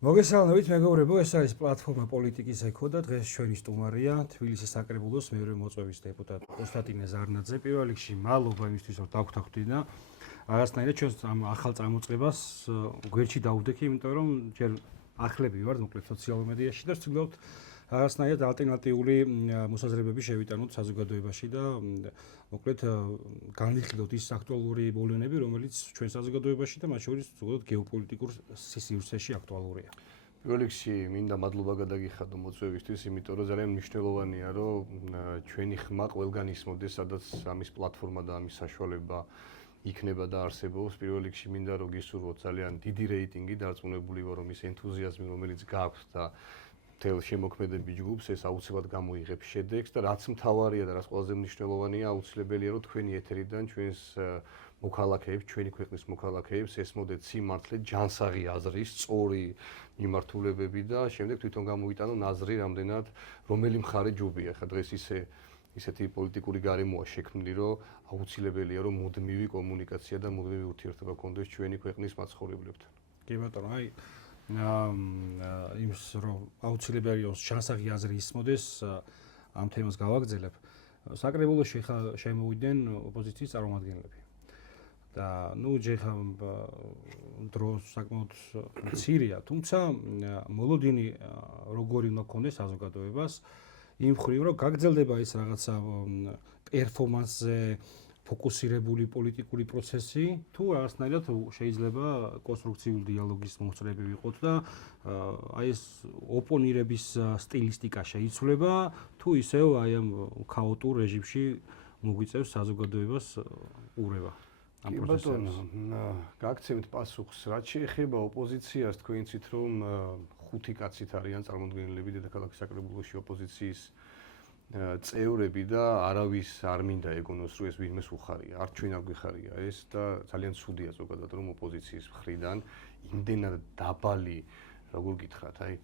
მოგესალმებით მეგობრებო, ეს არის პლატფორმა პოლიტიკის ეკო და დღეს ჩვენი სტუმარია თბილისის საკრებულოს მეორე მოწვევის დეპუტატი კონსტანტინე ზარნაძე. პირველ რიგში მადლობა იმისთვის, რომ დავგვთანხმდით და რაღაცნაირად ჩვენს ამ ახალ წარმოწებას გვერდში დავდექი, იმიტომ რომ ჯერ ახლები ვარ, მოკლედ სოციალურ მედიაში და ვცდილობთ რაღაცნაირად ალტერნატიული მოსაზრებები შევიტანოთ საზოგადოებაში და მოკლედ განვიხილოთ ის აქტუალური მოვლენები, რომელიც ჩვენ საზოგადოებაში და მათ შორის ზოგადად გეოპოლიტიკურ სივრცეში აქტუალურია. პირველ რიგში მინდა მადლობა გადაგიხადო მოწვევისთვის, იმიტომ რომ ძალიან მნიშვნელოვანია, რომ ჩვენი ხმა ყველგან ისმოდეს, სადაც ამის პლატფორმა და ამის საშუალება იქნება და არსებობს. პირველ რიგში მინდა რომ გისურვოთ ძალიან დიდი რეიტინგი, დარწმუნებული ვარ, რომ ის ენთუზიაზმი, რომელიც გაქვთ და თელ შემოქმედების ჯგუფს ეს აუცილებლად გამოიღებს შედეგს და რაც მთავარია და რაც ყველაზე მნიშვნელოვანია, აუცილებელია რომ თქვენი ეთერიდან ჩვენს მოქალაქეებს, ჩვენი ქვეყნის მოქალაქეებს ესმოდეთ სიმართლე, ჯანსაღი აზრის, სწორი მიმართულებები და შემდეგ თვითონ გამოიტანონ აზრი, რამდენად რომელი მხარე ჯობია. ხა დღეს ისეთი პოლიტიკური გარემოა შექმნილი, რომ აუცილებელია რომ მუდმივი კომუნიკაცია და მუდმივი ურთიერთობა გქონდეს ჩვენი ქვეყნის მაცხოვრებლებთან. კი ბატონო, აი იმის რომ აუცილებელია შანსაღი აზრი ისმოდეს ამ თემას გავაგრძელებ. საკრებულოში ხა შემოვიდნენ ოპოზიციის წარმომადგენლები. და ჯერ დრო საკმაოდ მცირეა, თუმცა მოლოდინი როგორი უნდა გქონდეს საზოგადოებას იმ მხრივ რომ გაგრძელდება ის რაღაცა პერფორმანსზე ფოკუსირებული პოლიტიკური პროცესი, თუ რაღაცნაირად შეიძლება კონსტრუქციული დიალოგის მოწრები ვიყოთ და აი ეს ოპონირების სტილისტიკა შეიცვლება, თუ ისევ აი ამ ქაოტურ რეჟიმში მოგვიწევს საზოგადოებას ყურება. კი ბატონო, გაგცემთ პასუხს, რაც შეეხება ოპოზიციას, თქვენ იცით რომ 5 კაცით არიან წარმოდგენილები დედაქალაქის საკრებულოში ოპოზიციის წევრები და არავის არ მინდა ეგონოს, რომ ეს ვინმეს უხარია, არც ჩვენ არ გვიხარია ეს და ძალიან ცუდია ზოგადად რომ ოპოზიციის მხრიდან იმდენად დაბალი, როგორ გითხრათ, აი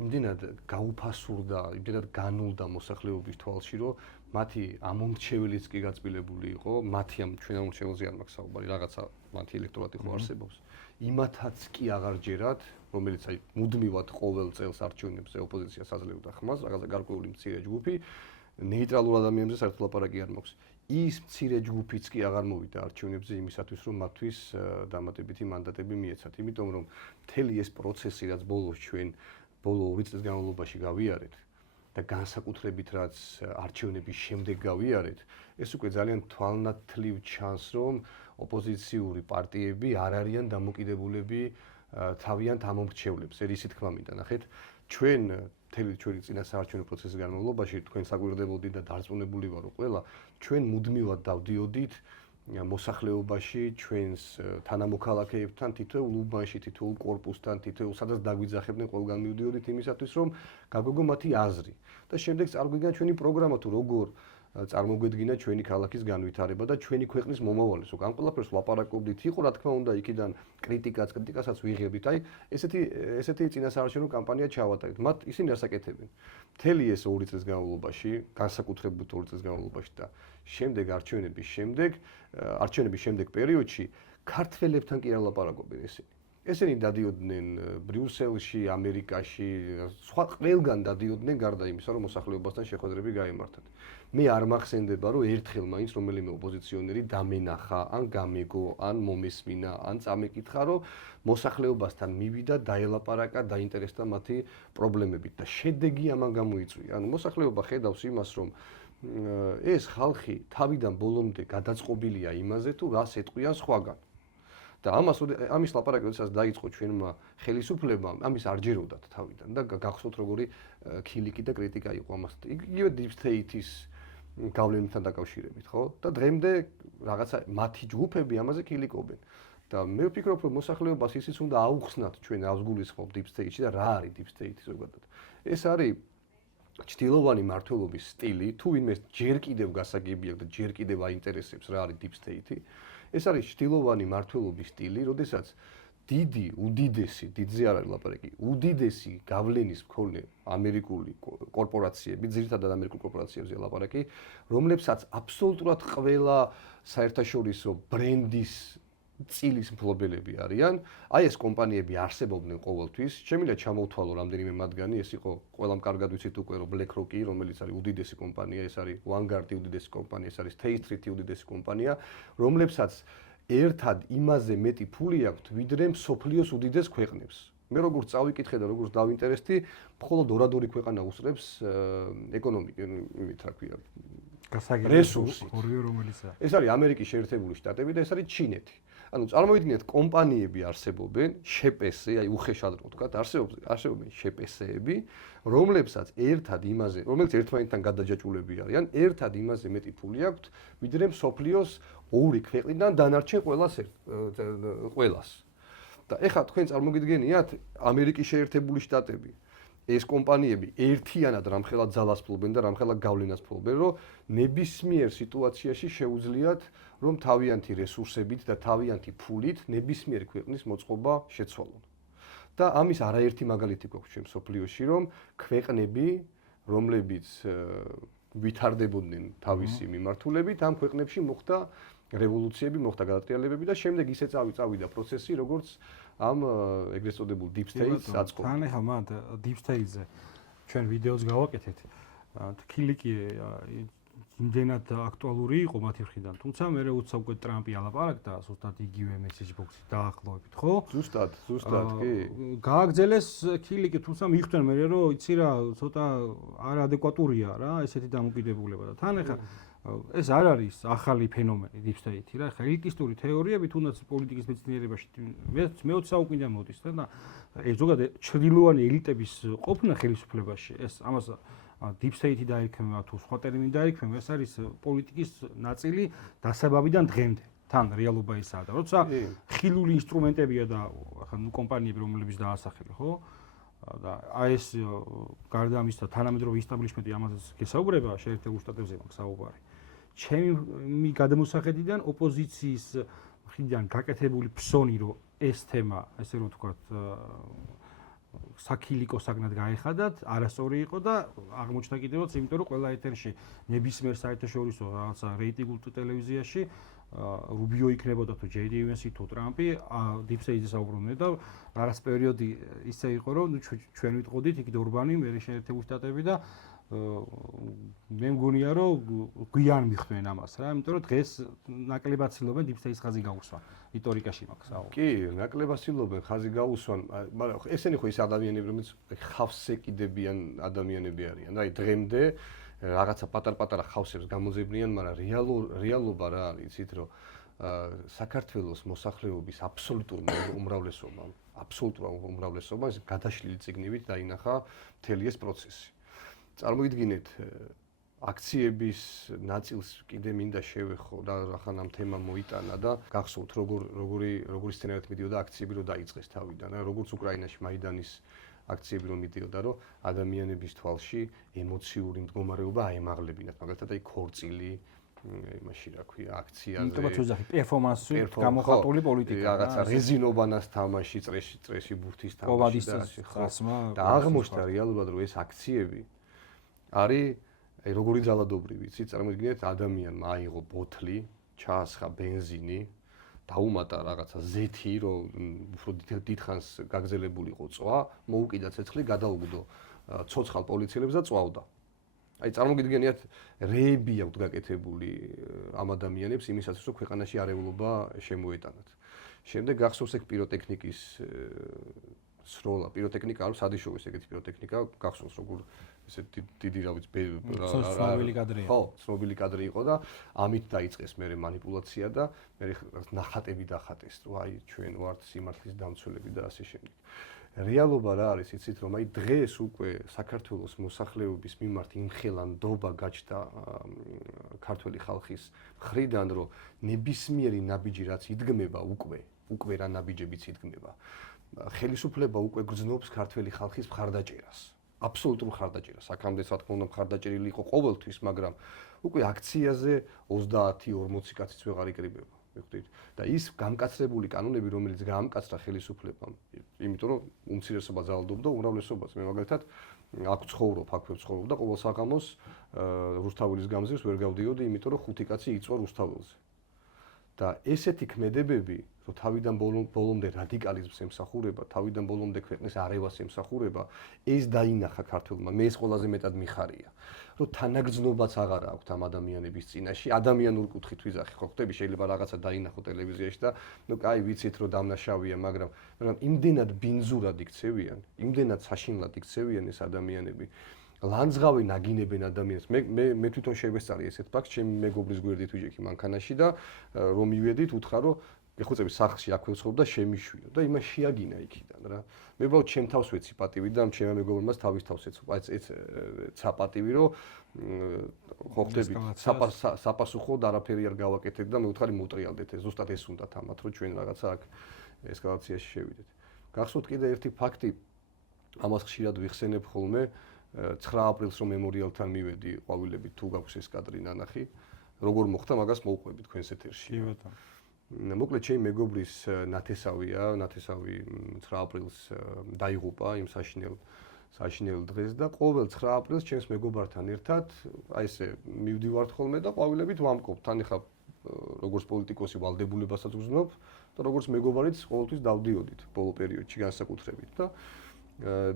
იმდენად გაუფასურდა, იმდენად განულდა მოსახლეობის თვალში, რომ მათი ამომრჩეველიც კი გაწმილებული იყო, მათი ჩვენ ამომრჩეველზე არ მაქვს საუბარი, რაღაცა მათი ელექტორატი ხო არსებობს. იმათაც კი აღარ ჯერათ, რომელიც აი მუდმივად ყოველ წელს არჩევნებზე ოპოზიციას აძლევდა ხმას, რაღაცა გარკვეული მცირე ჯგუფი, ნეიტრალურ ადამიანებზე საერთოდ ლაპარაკი არ მაქვს. ის მცირე ჯგუფიც კი აღარ მოვიდა არჩევნებზე იმისათვის, რომ მათთვის დამატებითი მანდატები მიეცათ. იმიტომ რომ მთელი ეს პროცესი, რაც ბოლოს ჩვენ ბოლო 2 წლის განმავლობაში გავიარეთ და განსაკუთრებით რაც არჩევნების შემდეგ გავიარეთ, ეს უკვე ძალიან თვალნათლივ ჩანს, რომ ოპოზიციური პარტიები არ არიან დამოკიდებულები თავიანთ ამომრჩევლებს. ისი თქმა მინდა, ნახეთ, ჩვენ მთელი ჩვენი წინასაარჩევნო პროცესის განმავლობაში თქვენ საგვირდებოდით და დარწმუნებული ვარ, რომ ყველა ჩვენ მუდმივად დავდიოდით მოსახლეობაში ჩვენს თანამოქალაქეებთან თითოეულ უბანში, თითოეულ კორპუსთან, თითოეულ სადაც დაგვიძახებდნენ, ყველგან მივდიოდით იმისათვის, რომ გაგვიგო მათი აზრი და შემდეგ წარგვიგან ჩვენი პროგრამა თუ როგორ წარმოგვედგინა ჩვენი ქალაქის განვითარება და ჩვენი ქვეყნის მომავალი. ამ ყველაფერს ვლაპარაკობდით, იყო რა თქმა უნდა იქიდან კრიტიკასაც ვიღებდით. აი ესეთი წინასაარჩევნო კამპანია ჩავატარეთ. მათ ისინი ასაკეთებენ. მთელი ეს 2 წლის განმავლობაში, განსაკუთრებით 2 წლის განმავლობაში და შემდეგ არჩევნების შემდეგ პერიოდში ქართველებთან კი არ ლაპარაკობენ ესენი. ესენი დადიოდნენ ბრიუსელში, ამერიკაში, სხვა ყველგან დადიოდნენ გარდა იმისა, რომ მოსახლეობასთან შეხვედრები გაემართათ. მე არ მახსენდება, რომ ერთხელ მაინც რომელიმე ოპოზიციონერი დამენახა, ან გამეგო, ან მომესმინა, ან წამეკითხა, რომ მოსახლეობასთან მივიდა, დაელაპარაკა, დაინტერესდა მათი პრობლემებით და შედეგი ამან გამოიწვია. ანუ მოსახლეობა ხედავს იმას, რომ ეს ხალხი თავიდან ბოლომდე გადაწყობილია იმაზე, თუ რას ეტყვიან სხვაგან. და ამის ლაპარაკი როდესაც დაიწყო ჩვენმა ხელისუფლებამ, ამის არ ჯეროდათ თავიდან და გახსოვთ როგორი ქილიკი და კრიტიკა იყო ამასთან. იგივე deep state-ის გავლენებთან დაკავშირებით, ხო? და დღემდე რაღაცა მათი ჯგუფები ამაზე ქილიკობენ. და მე ვფიქრობ, რომ მოსახლეობას ისიც უნდა აუხსნათ ჩვენ რას გულისხმობ deep state-ში და რა არის deep state-ი ზოგადად. ეს არის ჭtildeოვანი მართლობის სტილი, თუ ვინმე ჯერ კიდევ გასაგებია და ჯერ კიდევ აინტერესებს რა არის deep state-ი. ეს არის ჭtildeოვანი მართლობის სტილი, როდესაც დიდზე არ არის ლაპარაკი, უდიდესი გავლენის მქონე ამერიკული კორპორაციები, ძირითადად ამერიკულ კორპორაციებზე ლაპარაკი, რომლებსაც აბსოლუტურად ყველა საერთაშორისო ბრენდის წილის მფლობელები არიან. აი ეს კომპანიები არსებობდნენ ყოველთვის. შემიძლია ჩამოვთვალო რამდენიმე მათგანი, ეს იყო ყველამ კარგად ვიცით უკვე რომ BlackRock-ი, რომელიც არის უდიდესი კომპანია, ეს არის Vanguard-ი უდიდესი კომპანია, ეს არის State Street-ი უდიდესი კომპანია, რომლებსაც ერთად იმაზე მეტი ფული აქვთ, ვიდრე მსოფლიოს უდიდეს ქვეყნებს. მე როგორც წავიკითხე და როგორც დავინტერესდი, მხოლოდ ორ-ორი ქვეყანა უსწრებს ეკონომიკა, იმით რა ქვია, რესურსი. ორივე რომელიცაა. ეს არის ამერიკის შეერთებული შტატები და ეს არის ჩინეთი. ანუ წარმოიდგინეთ, კომპანიები არსებობენ, შეპესე, აი უხეშად რო ვთქვათ, არსებობენ შეპესეები, რომლებსაც ერთად იმაზე, რომელიც ერთმანეთთან გადაჯაჭვულები არიან, ერთად იმაზე მეტი ფული აქვთ, ვიდრე მსოფლიოს ორი ქვეყნიდან დანარჩენ ყველას. და ეხლა თქვენ წარმოგიდგენიათ, ამერიკის შეერთებული შტატები ეს კომპანიები ერთიანად რამხელა ძალას ფლობენ და რამხელა გავლენას ფლობენ, რომ ნებისმიერ სიტუაციაში შეუძლიათ, რომ თავიანთი რესურსებით და თავიანთი ფულით ნებისმიერ ქვეყნის მოწყობა შეცვალონ. და ამის არაერთი მაგალითი გვაქვს ჩვენ მსოფლიოში, რომ ქვეყნები, რომლებიც ვითარდებოდნენ თავისი მიმართულებით, ამ ქვეყნებში მოხდა რევოლუციები, მოხდა გადატრიალებები და შემდეგ ისე წავიდა პროცესი, როგორც ამ ეგრეთ წოდებულ deep state-ს აწყობდა. თან ახლა მათ deep state-ზე ჩვენ ვიდეოს გავაკეთეთ. თქილიკი იმდენად აქტუალური იყო მათი მხრიდან, თუმცა მე როცა უკვე ტრამპი ალაპარაკდა, ზუსტად იგივე message box-ით დაახლოებით, ხო? ზუსტად კი. გააგრძელეს ქილიკი, თუმცა მიხვდნენ მე რომ იცი რა, ცოტა არაადეკვატურია რა, ესეთი დამოკიდებულება და თან ახლა ეს არ არის ახალი ფენომენი deep state-ი რა, ხა ელიტისტური თეორიები თუნდაც პოლიტიკის მეცნიერებაში მე-20 საუკუნიდან მოდის და ზოგადად ჩრდილოვანი ელიტების ყოფნა ხელისუფლებაში ეს ამას deep state-ი დაირქმევა თუ სხვა ტერმინი დაირქმევა, ეს არის პოლიტიკის ნაწილი დასაბამიდან დღემდე. თან რეალობა ისაა და როცა ხილული ინსტრუმენტებია და ახლა ნუ კომპანიები რომლებიც დაასახელე, ხო? და აი ეს გარდა ამისა თანამედროვე ისტაბლიშმენტი ამაზეც გესაუბრება შეერთებულ შტატებზე მაქვს საუბარი. ჩემი გადამოსახედიდან ოპოზიციის მხრიდან გაკეთებული ფსონი რომ ეს თემა, ესე რომ ვთქვათ, საქილიკო საგნად გაეხადათ, არასწორი იყო და აღმოჩნდა კიდევაც, იმიტომ რომ ყველა ეთერში ნებისმიერ საერთაშორისო რაღაცა რეიტინგულ ტელევიზიაში რუბიო იქნებოდა თუ JD Vance თუ ტრამპი deep state-ზე საუბრობდნენ და რაღაც პერიოდი ისე იყო რომ ჩვენ ვიტყოდით იქ ორბანი მე შეერთებული შტატები და მე მგონია რომ გვიან მიხვდნენ ამას რა, იმიტომ რომ დღეს ნაკლებად ცდილობენ deep state-ის ხაზი გაუსვან. რიტორიკაში მაქვს საუბარი. კი, ნაკლებად ცდილობენ ხაზი გაუსვან, მაგრამ ესენი ხო ის ადამიანები, რომლებიც ხავსზე კიდებიან ადამიანები არიან. აი დღემდე რაღაცა პატარ-პატარა ხავსებს გამოძებნიან, მაგრამ რეალობა რა არის, იცით რომ საქართველოს მოსახლეობის აბსოლუტურ უმრავლესობამ ეს გადაშლილი წიგნებით დაინახა მთელი ეს პროცესი. წარმოიდგინეთ აქციების ნაწილს კიდე მინდა შევეხო და რახან ამ თემამ მოიტანა და გახსოვთ როგორი სცენარით მიდიოდა აქციები რომ დაიწყეს თავიდან, როგორც უკრაინაში მაიდანის აქციები რომ მიდიოდა, რომ ადამიანების თვალში ემოციური მდგომარეობა აემაღლებინათ, მაგალითად აი ქორწილი, იმაში რა ქვია, აქციაზე. იმიტომ რომ ვიზახი პერფორმანსი, გამოხატული პოლიტიკა, რაღაცა რეზინობანას თამაში, წრეში ბურთის თამაში და აღმოჩნდა რეალურად რომ ეს აქციები არის აი როგორი ძალადობრივი, იცით, წარმოიდგინეთ ადამიანმა აიღო ბოთლი, ჩაასხა ბენზინი, დაუმატა რაღაცა ზეთი, რომ უფრო დიდხანს გაგრძელებულიყო წვა, მოუკიდა ცეცხლი, გადაუგდო ცოცხალ პოლიციელებს და წვავდა. აი წარმოგიდგენიათ, რეები აქვთ გაკეთებული ამ ადამიანებს იმისათვის, რომ ქვეყანაში არეულობა შემოეტანათ. შემდეგ გახსოვს ეგ პიროტექნიკის სროლა, პიროტექნიკა არის სადიშოვის ეგეთი პიროტექნიკა, გახსოვს როგორ ესე დიდი რა ვიცი ცნობილი კადრია. ხო, ცნობილი კადრი იყო და ამით დაიწყეს მე манипуляცია და მე ნახატები დახატეს, რომ აი ჩვენ ვართ სიმართლის დამცველები და ასე შემდეგ. რეალობა რა არის, იცით რომ აი დღეს უკვე საქართველოს მოსახლეობის მიმართ იმხელა ნდობა გაჩნდა ქართველი ხალხის მხრიდან, რომ ნებისმიერი ნაბიჯი რაც იდგმება უკვე რა ნაბიჯებიც იდგმება. ხელისუფლება უკვე გრძნობს ქართველი ხალხის მხარდაჭერას. აბსოლუტურ მხარდაჭერას. აქამდე რა თქმა უნდა მხარდაჭერილი იყო ყოველთვის, მაგრამ უკვე აქციაზე 30-40 კაციც ვეღარ იკრიბება. მიხვდით? და ის გამკაცრებული კანონები, რომელიც გაამკაცრა ხელისუფლებამ, იმიტომ რომ უმცირესობა ძალადობდა უმრავლესობას. მე მაგალითად აქ ცხოვრობ და ყოველ საღამოს რუსთაველის გამზირს ვერ გავდიოდი, იმიტომ რომ 5 კაცი იწვა რუსთაველზე. და ესეთი ქმედებები, რომ თავიდან ბოლომდე რადიკალიზმს ემსახურება, თავიდან ბოლომდე ქვეყნის არევას ემსახურება, ეს დაინახა ქართველმა. მე ეს ყველაზე მეტად მიხარია, რომ თანაგრძნობაც აღარ აქვს ამ ადამიანების წინაშე. ადამიანურ კუთხით ვიზახი, ხო ხტები, შეიძლება რაღაცა დაინახო ტელევიზიაში და ნუ კაი ვიცით რომ დამნაშავია, მაგრამ იმდენად ბინძურად იქცევიან, იმდენად საშინლად იქცევიან ეს ადამიანები. ლანძღავი ნაგინებენ ადამიანს. მე თვითონ შევესწარი ესეთ ფაქტს, ჩემი მეგობრის გვერდით ვიჯექი მანქანაში და რომ მივედით, უთხრა რომ ეხუწები სახლში აქვე ვცხოვრ და შემიშვიო და იმას შეაგინა იქიდან რა. მე უბრალოდ ჩემ თავს ვეცი პატივი და ჩემმა მეგობრებმაც თავის თავს ეცა პატივი რომ ხო ხდებით საპასუხოდ არაფერი არ გავაკეთეთ და მე ვუთხარი მოუტრიალდეთ ეს ზუსტად ეს უნდა თამათ რომ ჩვენ რაღაცა აქ ესკალაციაში შევიდეთ. გახსოვთ კიდე ერთი ფაქტი, ამას ხშირად ვიხსენებ ხოლმე 9 აპრილს რომ მემორიალთან მივედი ყვავილებით თუ გაქვს ეს კადრი ნანახი, როგორ მოხდა მაგას მოვყვებით თქვენს ეთერში. კი ბატონო. მოკლედ ჩემი მეგობრის ნათესავია, ნათესავი 9 აპრილს დაიღუპა იმ საშინელ დღეს და ყოველ 9 აპრილს ჩემს მეგობართან ერთად აი ესე მივდივართ ხოლმე და ყვავილებით ვამკობთ. თან ეხა როგორც პოლიტიკოსი ვალდებულებასაც ვგზნობ და როგორც მეგობარიც ყოველთვის დავდიოდით ბოლო პერიოდში განსაკუთრებით და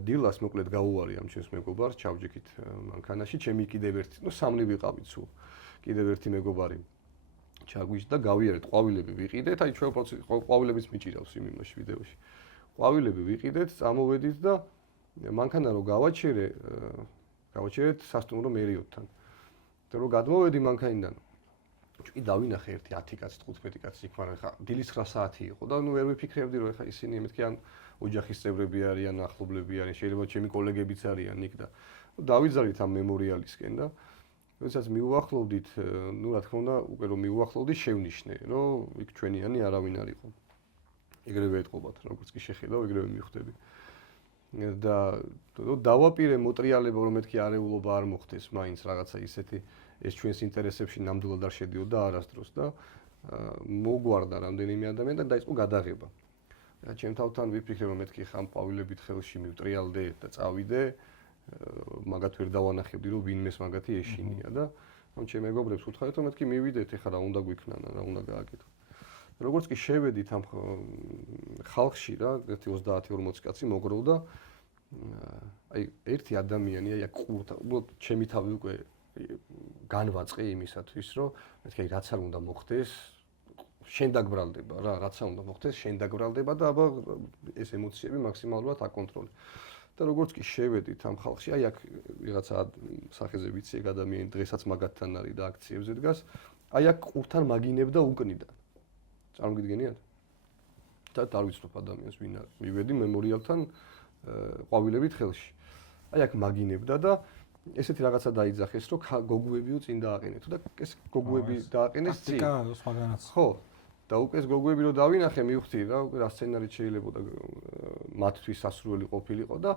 დილას მოკლედ გავუვარი ამ ჩემს მეგობარს, ჩავჯექით მანქანაში, ჩემი კიდევ ერთი, ნუ სამნი ვიყავით სულ. კიდევ ერთი მეგობარი ჩაგვიჭდა და გავიარეთ, ყვავილები ვიყიდეთ, აი ჩვენ პროცესი ყვავილებიც მიჭირავს იმ იმაში ვიდეოში. ყვავილები ვიყიდეთ, წამოვედით და მანქანა რო გავაჩერეთ სასტუმრო მერიოდთან. და რო გადმოვედი მანქანიდან, კი დავინახე ერთი 10 კაცი, 15 კაცი იქ, მაგრამ ხა დილის 9 საათი იყო და ნუ ვერ ვიფიქრებდი რომ ხა ისინი მეთქი ან ოჯახის წევრები არიან, ახლობლები არიან, შეიძლება ჩემი კოლეგებიც არიან იქ და დავიძარით ამ მემორიალისკენ და როდესაც მიუახლოვდით, ნუ რა თქმა უნდა, უკვე რომ მიუახლოვდით, შევნიშნე, რომ იქ ჩვენიანი არავინ არ იყო. ეგრევე ეთყობათ, როგორც კი შეხედავ, ეგრევე მივხვდები. და დავაპირე მოტრიალება, რომ მეთქი არეულობა არ მოხდეს, მაინც რაღაცა ისეთი ეს ჩვენს ინტერესებში ნამდვილად არ შედიოდა არასდროს და მოგვარდა რამდენიმე ადამიანი და დაიწყო გადაღება. ჩემ თავთან ვიფიქრე რომ მეთქი ხამ ყვავილებით ხელში მივტრიალდე და წავიდე, მაგათ ვერ დავანახებდი რომ ვინმეს მაგათი ეშინია და ამ ჩემ მეგობრებს ვუთხარით რომ მეთქი მივიდეთ ეხლა რა უნდა გვიქნან, რა უნდა გააკეთო. როგორც კი შევედით ამ ხალხში რა, ერთი 30-40 კაცი მოგროვდა, აი ერთი ადამიანი, აი ყურთა, უბრალოდ ჩემი თავი უკვე განვაწყე იმისათვის, რომ მეთქი აი რაც არ უნდა მოხდეს, შენ დაგბრალდება რა, რაც არ უნდა მოხდეს, შენ დაგბრალდება და აბა ეს ემოციები მაქსიმალურად აკონტროლე. და როგორც კი შევედით ამ ხალხში, აი აქ ვიღაცა სახეზე ვიცი ეგ ადამიანი დღესაც მაგათთან არის და აქციებზე დგას, აი აქ ყურთან მაგინებდა უკნიდან. წარმოგიდგენიათ? და არ ვიცნობ ადამიანს ვინ არის. მივედი მემორიალთან ყვავილებით ხელში. აი აქ მაგინებდა და ესეთი რაღაცა დაიძახეს, რომ გოგუებიო წინ დააყენეთო და ეს გოგუები დააყენეს წინ. ტაქტიკა სხვაგანაც. ხო. და უკვე ეს გოგუები რო დავინახე, მივხვდი რა, უკვე რა სცენარით შეიძლება და მათთვის სასურველი ყოფილიყო და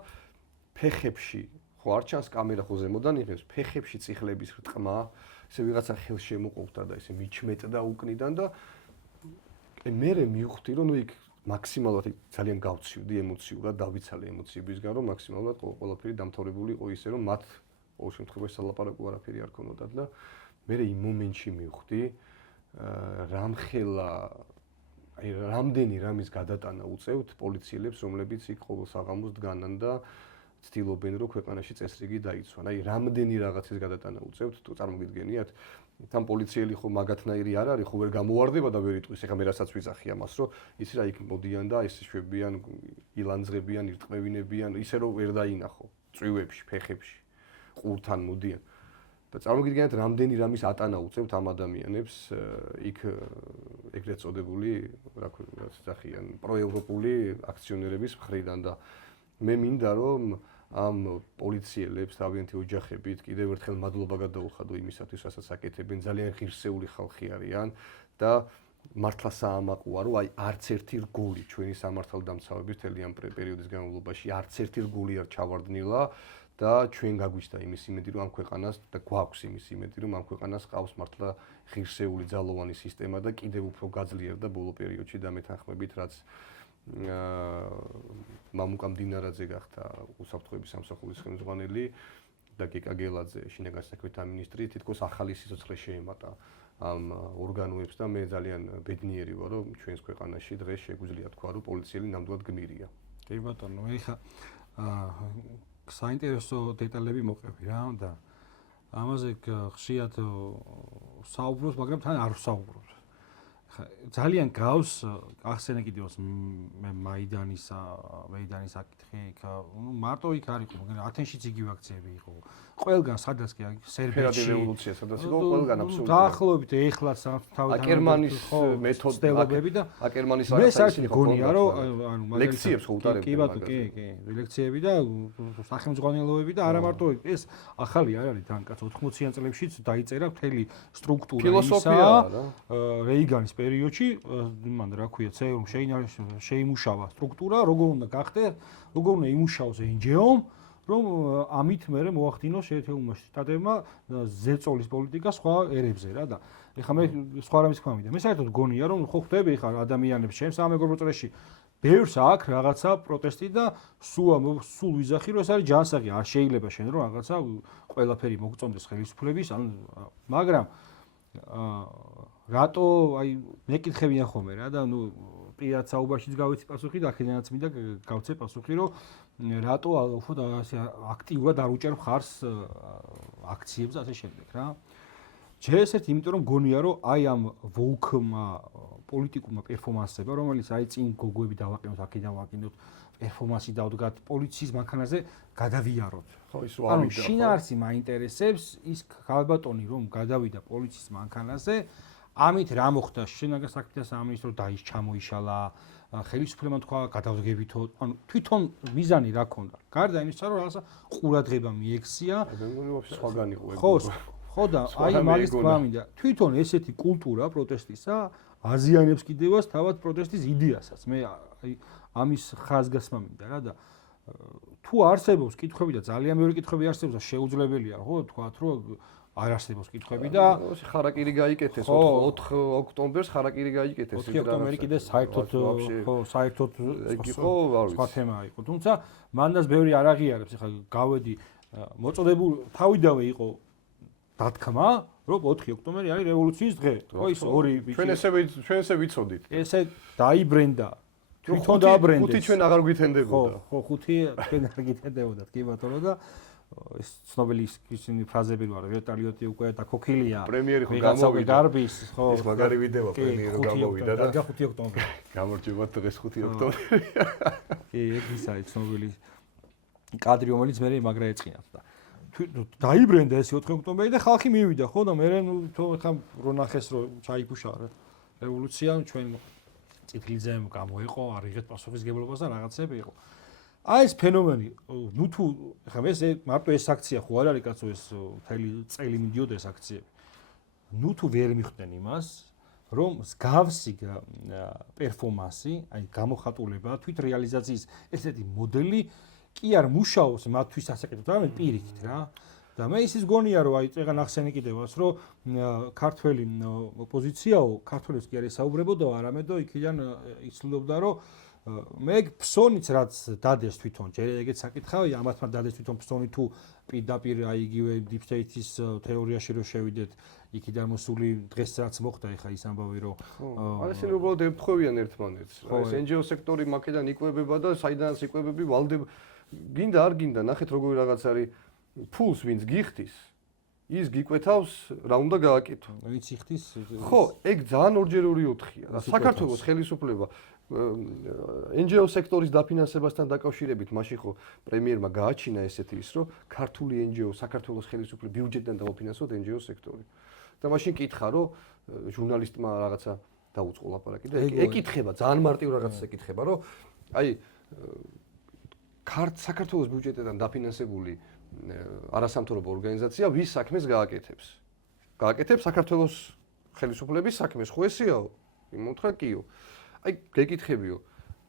ფეხებში, ხო არ ჩანს კამერა ხო ზემოდან იღებს, ფეხებში წიხლების რტყმა, ესე ვიღაცა ხელს შემოყოვდა და ესე მიჩმეტდა უკნიდან და მე მივხვდი რომ ნუ იქ მაქსიმალურად ძალიან გავცივდი ემოციურად, დავიცალე ემოციებისგან, რომ მაქსიმალურად ყველაფერი დამთავრებული იყო ისე რომ მათ ყოველ შემთხვევაში სალაპარაკო არაფერი არ ქონოდათ და მე იმ მომენტში მივხვდი რამხელა აი რამდენი რამის გადატანა უწევთ პოლიციელებს, რომლებიც იქ ყოველ საღამოს დგანან და ცდილობენ რომ ქვეყანაში წესრიგი დაიცვან. აი რამდენი რაღაცის გადატანა უწევთ, თუ წარმოგიდგენიათ, თან პოლიციელი ხო მაგათნაირი არ არის, ხო ვერ გამოვარდება და ვერ იტყვის, ეხლა მე რასაც ვიზახი ამას, რომ იცი რა იქ მოდიან და ესე შვებიან, ილანძღებიან, ირტყმევინებიან, ისე რომ ვერ დაინახო, წვივებში, ფეხებში, ყურთან მოდიან. და წარმოგიდგენთ რამდენი რამის ატანა უწევთ ამ ადამიანებს იქ ეგრეთ წოდებული რა ქვია პროევროპული აქციონერების მხრიდან და მე მინდა რომ ამ პოლიციელებს თავიანთი ოჯახებით კიდევ ერთხელ მადლობა გადაუხადო იმისათვის, რასაც აკეთებენ, ძალიან ღირსეული ხალხი არიან და მართლა საამაყოა, რომ აი არც ერთი რგოლი ჩვენი სამართალდამცავების მთელი ამ პერიოდის განმავლობაში არც ერთი რგოლი არ ჩავარდნილა და ჩვენ გაგვიჩნდა იმის იმედი, რომ ამ ქვეყანას და გვაქვს იმის იმედი, რომ ამ ქვეყანას ყავს მართლა ღირსეული ძალოვანი სისტემა და კიდევ უფრო გაძლიერდა ბოლო პერიოდში და მეთანხმებით, რაც მამუკა მდინარაძე გახდა უსაფრთხოების სამსახურის ხელმძღვანელი და გეკა გელაძე შინაგან საქმეთა მინისტრი, თითქოს ახალი სიცოცხლე შეემატა ამ ორგანოებს და მე ძალიან ბედნიერი ვარ, რომ ჩვენს ქვეყანაში დღეს შეგვიძლია თქვა, რომ პოლიციელი ნამდვილად გმირია. კი ბატონო, ეხა საინტერესო დეტალები მოყევი რა და ამაზე ხშირად საუბრობს, მაგრამ თან არ ვსაუბრობ. ძალიან გავს ახსენე კიდევაც მე მაიდანის აკითხე იქ მარტო იქ არ იყო, მაგრამ ათენშიც იგივე აქციები იყო. ყველგან სადაც კი სერბეთში რევოლუცია სადაც იყო, ყველგან აბსოლუტურად. დაახლოებით ეხლაც თავი აკერმანის მეთოდი და აკერმანის მე საერთოდ გონია რომ ლექციებს ხო უტარებდნენ. კი ბატონო, კი, ლექციები და სახელმძღვანელოები და არა მარტო ეს ახალი არ არის თან კაც 80-იან წლებშიც დაიწერა მთელი სტრუქტურა ფილოსოფია რეიგანის პერიოდში მან რა ქვია ცეუმ შეიმუშავა სტრუქტურა როგორ უნდა გახდეს როგორ უნდა იმუშაოს NGO-მ რომ ამით მე მოახდინოს შეერთებულმა შტატებმა ზეწოლის პოლიტიკა სხვა ერებზე რა და ეხლა მე სხვა რამის თქვა მინდა მე საერთოდ გონია რომ ხო ხვდები ხარ ადამიანებს ჩემს სამეგობრო წრეში ბევრს აქვს რაღაცა პროტესტი და სულ ვიზახი რომ ეს არის ჯანსაღი არ შეიძლება შენ რომ რაღაცა ყველაფერი მოგწონდეს ხელისუფლების მაგრამ რატო აი მეკითხებიან ხოლმე რა და ნუ პირად საუბარშიც გავიცი პასუხი და აქედანაც მინდა გავცე პასუხი რომ რატო უფრო ასე აქტიურად არ უჭერ მხარს აქციებს და ასე შემდეგ რა ჯერ ესეთი იმიტომ რომ გონია რომ აი ამ ვოუქმა პოლიტიკურმა პერფორმანსებმა რომელიც აი წინ გოგოები დავაყენოთ აქედან ვაკინოთ პერფორმანსი დავდგათ პოლიციის მანქანაზე გადავიაროთ ხო ის ანუ შინაარსი მაინტერესებს ის ქალბატონი რომ გადავიდა პოლიციის მანქანაზე ამით რა მოხდა შინაგან საქმეთა სამინისტრო ჩამოიშალა ხელისუფლებამ თქვა გადავდგებითო ანუ თვითონ მიზანი რა ქონდა გარდა იმისა რომ რაღაცა ყურადღება მიექცია სხვაგან იყო ხო და აი მაგის თქვა მინდა თვითონ ესეთი კულტურა პროტესტისა აზიანებს კიდევაც თავად პროტესტის იდეასაც მე აი ამის ხაზგასმა მინდა რა და თუ არსებობს კითხვები და ძალიან ბევრი კითხვები არსებობს და შეუძლებელია ხო თქვათ რომ არ არსებობს კითხვები და ხარაკირი გაიკეთეს 4 ოქტომბერს ხარაკირი გაიკეთეს 4 ოქტომბერი კიდე საერთოდ სხვა თემა იყო თუმცა მანდაც ბევრი არ აღიარებს ეხლა გავედი მოწოდებულ თავიდანვე იყო დათქმა რომ 4 ოქტომბერი არის რევოლუციის დღე ხო ის ორი ჩვენ ესე ვიცოდით ესე დაიბრენდა თვითონ დააბრენდეს ხუთი ჩვენ აღარ გვითენდებოდა ხო ხუთი ჩვენ არ გვითენდებოდათ კი ბატონო და ეს ცნობილი ისინი фраზები ვარ ვერტალიოტი უკვე და ქოქილია პრემიერი ხო გამოვიდა გარბის ხო ეს მაგარი ვიდეო პრემიერი გამოვიდა და 5 ოქტომბერი გამორჩება დღეს 5 ოქტომბერი კი ეგ ისა ცნობილი კადრი რომელიც მე მაგრა ეწყინათ და დაიბრენდა ეს 4 ოქტომბერი და ხალხი მივიდა ხო და მე თო ხა რო ნახეს რომ ჩაიფუშა რევოლუცია ჩვენ წითლიძემ გამოიყო არ იღეთ პასუხისგებლობას და რაღაცები იყო აი ეს ფენომენი ნუ თუ ხა ეს მარტო ეს აქცია ხო არ არის კაცო ეს მთელი წელი მიდიოდა ეს აქციები ნუ თუ ვერ მიხვდნენ იმას რომ მსგავსი პერფორმანსი აი გამოხატულება თვით რეალიზაციის ესეთი მოდელი კი არ მუშაობს მათთვის ასაკეთებთ რამე პირიქით რა და მე ისიც გონია რომ აი წეგან ახსენე კიდევაც რომ ქართველი ოპოზიციაო ქართველებს კი არ ესაუბრებოდა არამედ იქიდან იცლობდა რომ მე ფსონიც რაც დადეს თვითონ ჯერ ეგეც საკითხავია ამათმა დადეს თვითონ ფსონი თუ პირდაპირ აი იგივე deep state-ის თეორიაში რო შევიდეთ იქიდან მოსული დღეს რაც მოხდა ეხა ის ამბავი რომ არა ისინი უბრალოდ ემთხვევიან ერთმანეთს ეს NGO სექტორი მაკედან იკვებება და საიდანაც იკვებები ვალდება გინდა არ გინდა ნახეთ როგორი რაღაც არის ფულს ვინც გიხდის ის გიკვეთავს რა უნდა გააკეთო ვინც იხდის ხო ეგ ძალიან ორჯერული ოთხია და საქართველოს ხელისუფლება NGO სექტორის დაფინანსებასთან დაკავშირებით მაშინ ხო პრემიერმა გააჩინა ესეთი ის რომ ქართული NGO საქართველოს ხელისუფლების ბიუჯეტიდან დავაფინანსოთ NGO სექტორი და მაშინ კითხა რომ ჟურნალისტმა რაღაცა დაუწყო ლაპარაკი და ეკითხება ძალიან მარტივ რაღაცას ეკითხება რომ აი საქართველოს ბიუჯეტიდან დაფინანსებული არასამთავრობო ორგანიზაცია ვის საქმეს გააკეთებს? გააკეთებს საქართველოს ხელისუფლების საქმეს, ხო ესეაო? იმოთხა კიო. აი გეკითხებიო.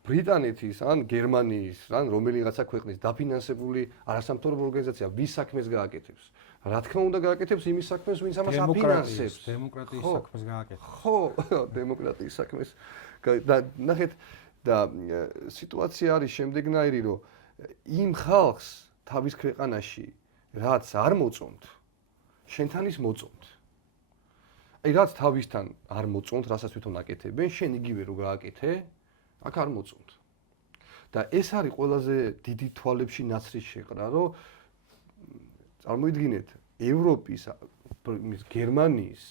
ბრიტანეთის ან გერმანიის ან რომელიღაცა ქვეყნის დაფინანსებული არასამთავრობო ორგანიზაცია ვის საქმეს გააკეთებს? რა თქმა უნდა გააკეთებს იმის საქმეს, ვინც ამას აფინანსებს. დემოკრატიის საქმეს გააკეთებს. ხო, დემოკრატიის საქმეს. და ნახეთ და სიტუაცია არის შემდეგნაირი, რომ იმ ხალხს თავის ქვეყანაში რაც არ მოწონთ, შენთან ის მოწონთ. აი რაც თავისთან არ მოწონთ, რასაც თვითონ აკეთებენ, შენ იგივე რო გააკეთე, აქ არ მოწონთ. და ეს არის ყველაზე დიდი თვალებში ნაცრის შეყრა, რომ წარმოიდგინეთ, ევროპის, გერმანიის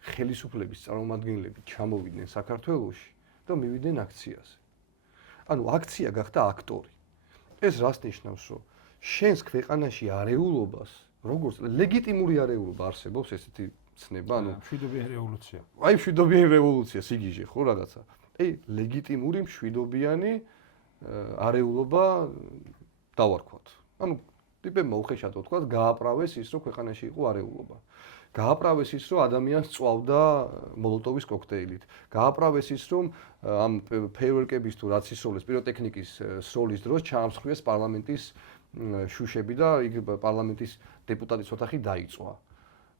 ხელისუფლების წარმომადგენლები ჩამოვიდნენ საქართველოში და მივიდნენ აქციაზე. ანუ აქცია გახდა აქტორი. ეს რას ნიშნავს, რომ შენს ქვეყანაში არეულობას, როგორც ლეგიტიმური არეულობა არსებობს, ესეთი ცნება, ანუ მშვიდობიანი რევოლუცია. აი მშვიდობიანი რევოლუცია, სიგიჟე ხო რაღაცა. აი ლეგიტიმური მშვიდობიანი არეულობა დავარქვათ. ანუ ტიპებმა უხეშად თქვა, გააправეს ის, რომ ქვეყანაში იყო არეულობა. გააправეს ის, რომ ადამიანს წვავდა მოლოტოვის კოქტეილით. გააправეს ის, რომ ამ ფეიერვერკების თუ რაც ისროლეს პიროტექნიკის სროლის დროს ჩაამსხვრიეს პარლამენტის შუშები და იქ პარლამენტის დეპუტატის ოთახი დაიწვა.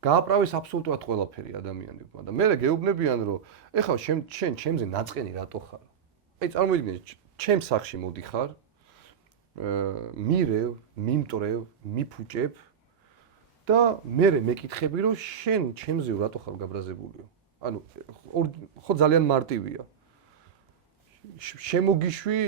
გააправეს აბსოლუტურად ყველაფერი ადამიანებმა და მე გეუბნებიან, რომ ეხლა შენ ჩემზე ნაწყენი რატო ხარ? აი წარმოიდგინე, ჩემს სახში მოდიხარ, მირევ, მიმტრევ, მიფუჭებ და მე მეკითხები, რომ შენ ჩემზე რატო ხარ გაბრაზებულიო? ანუ ხო ძალიან მარტივია. შემოგიშვი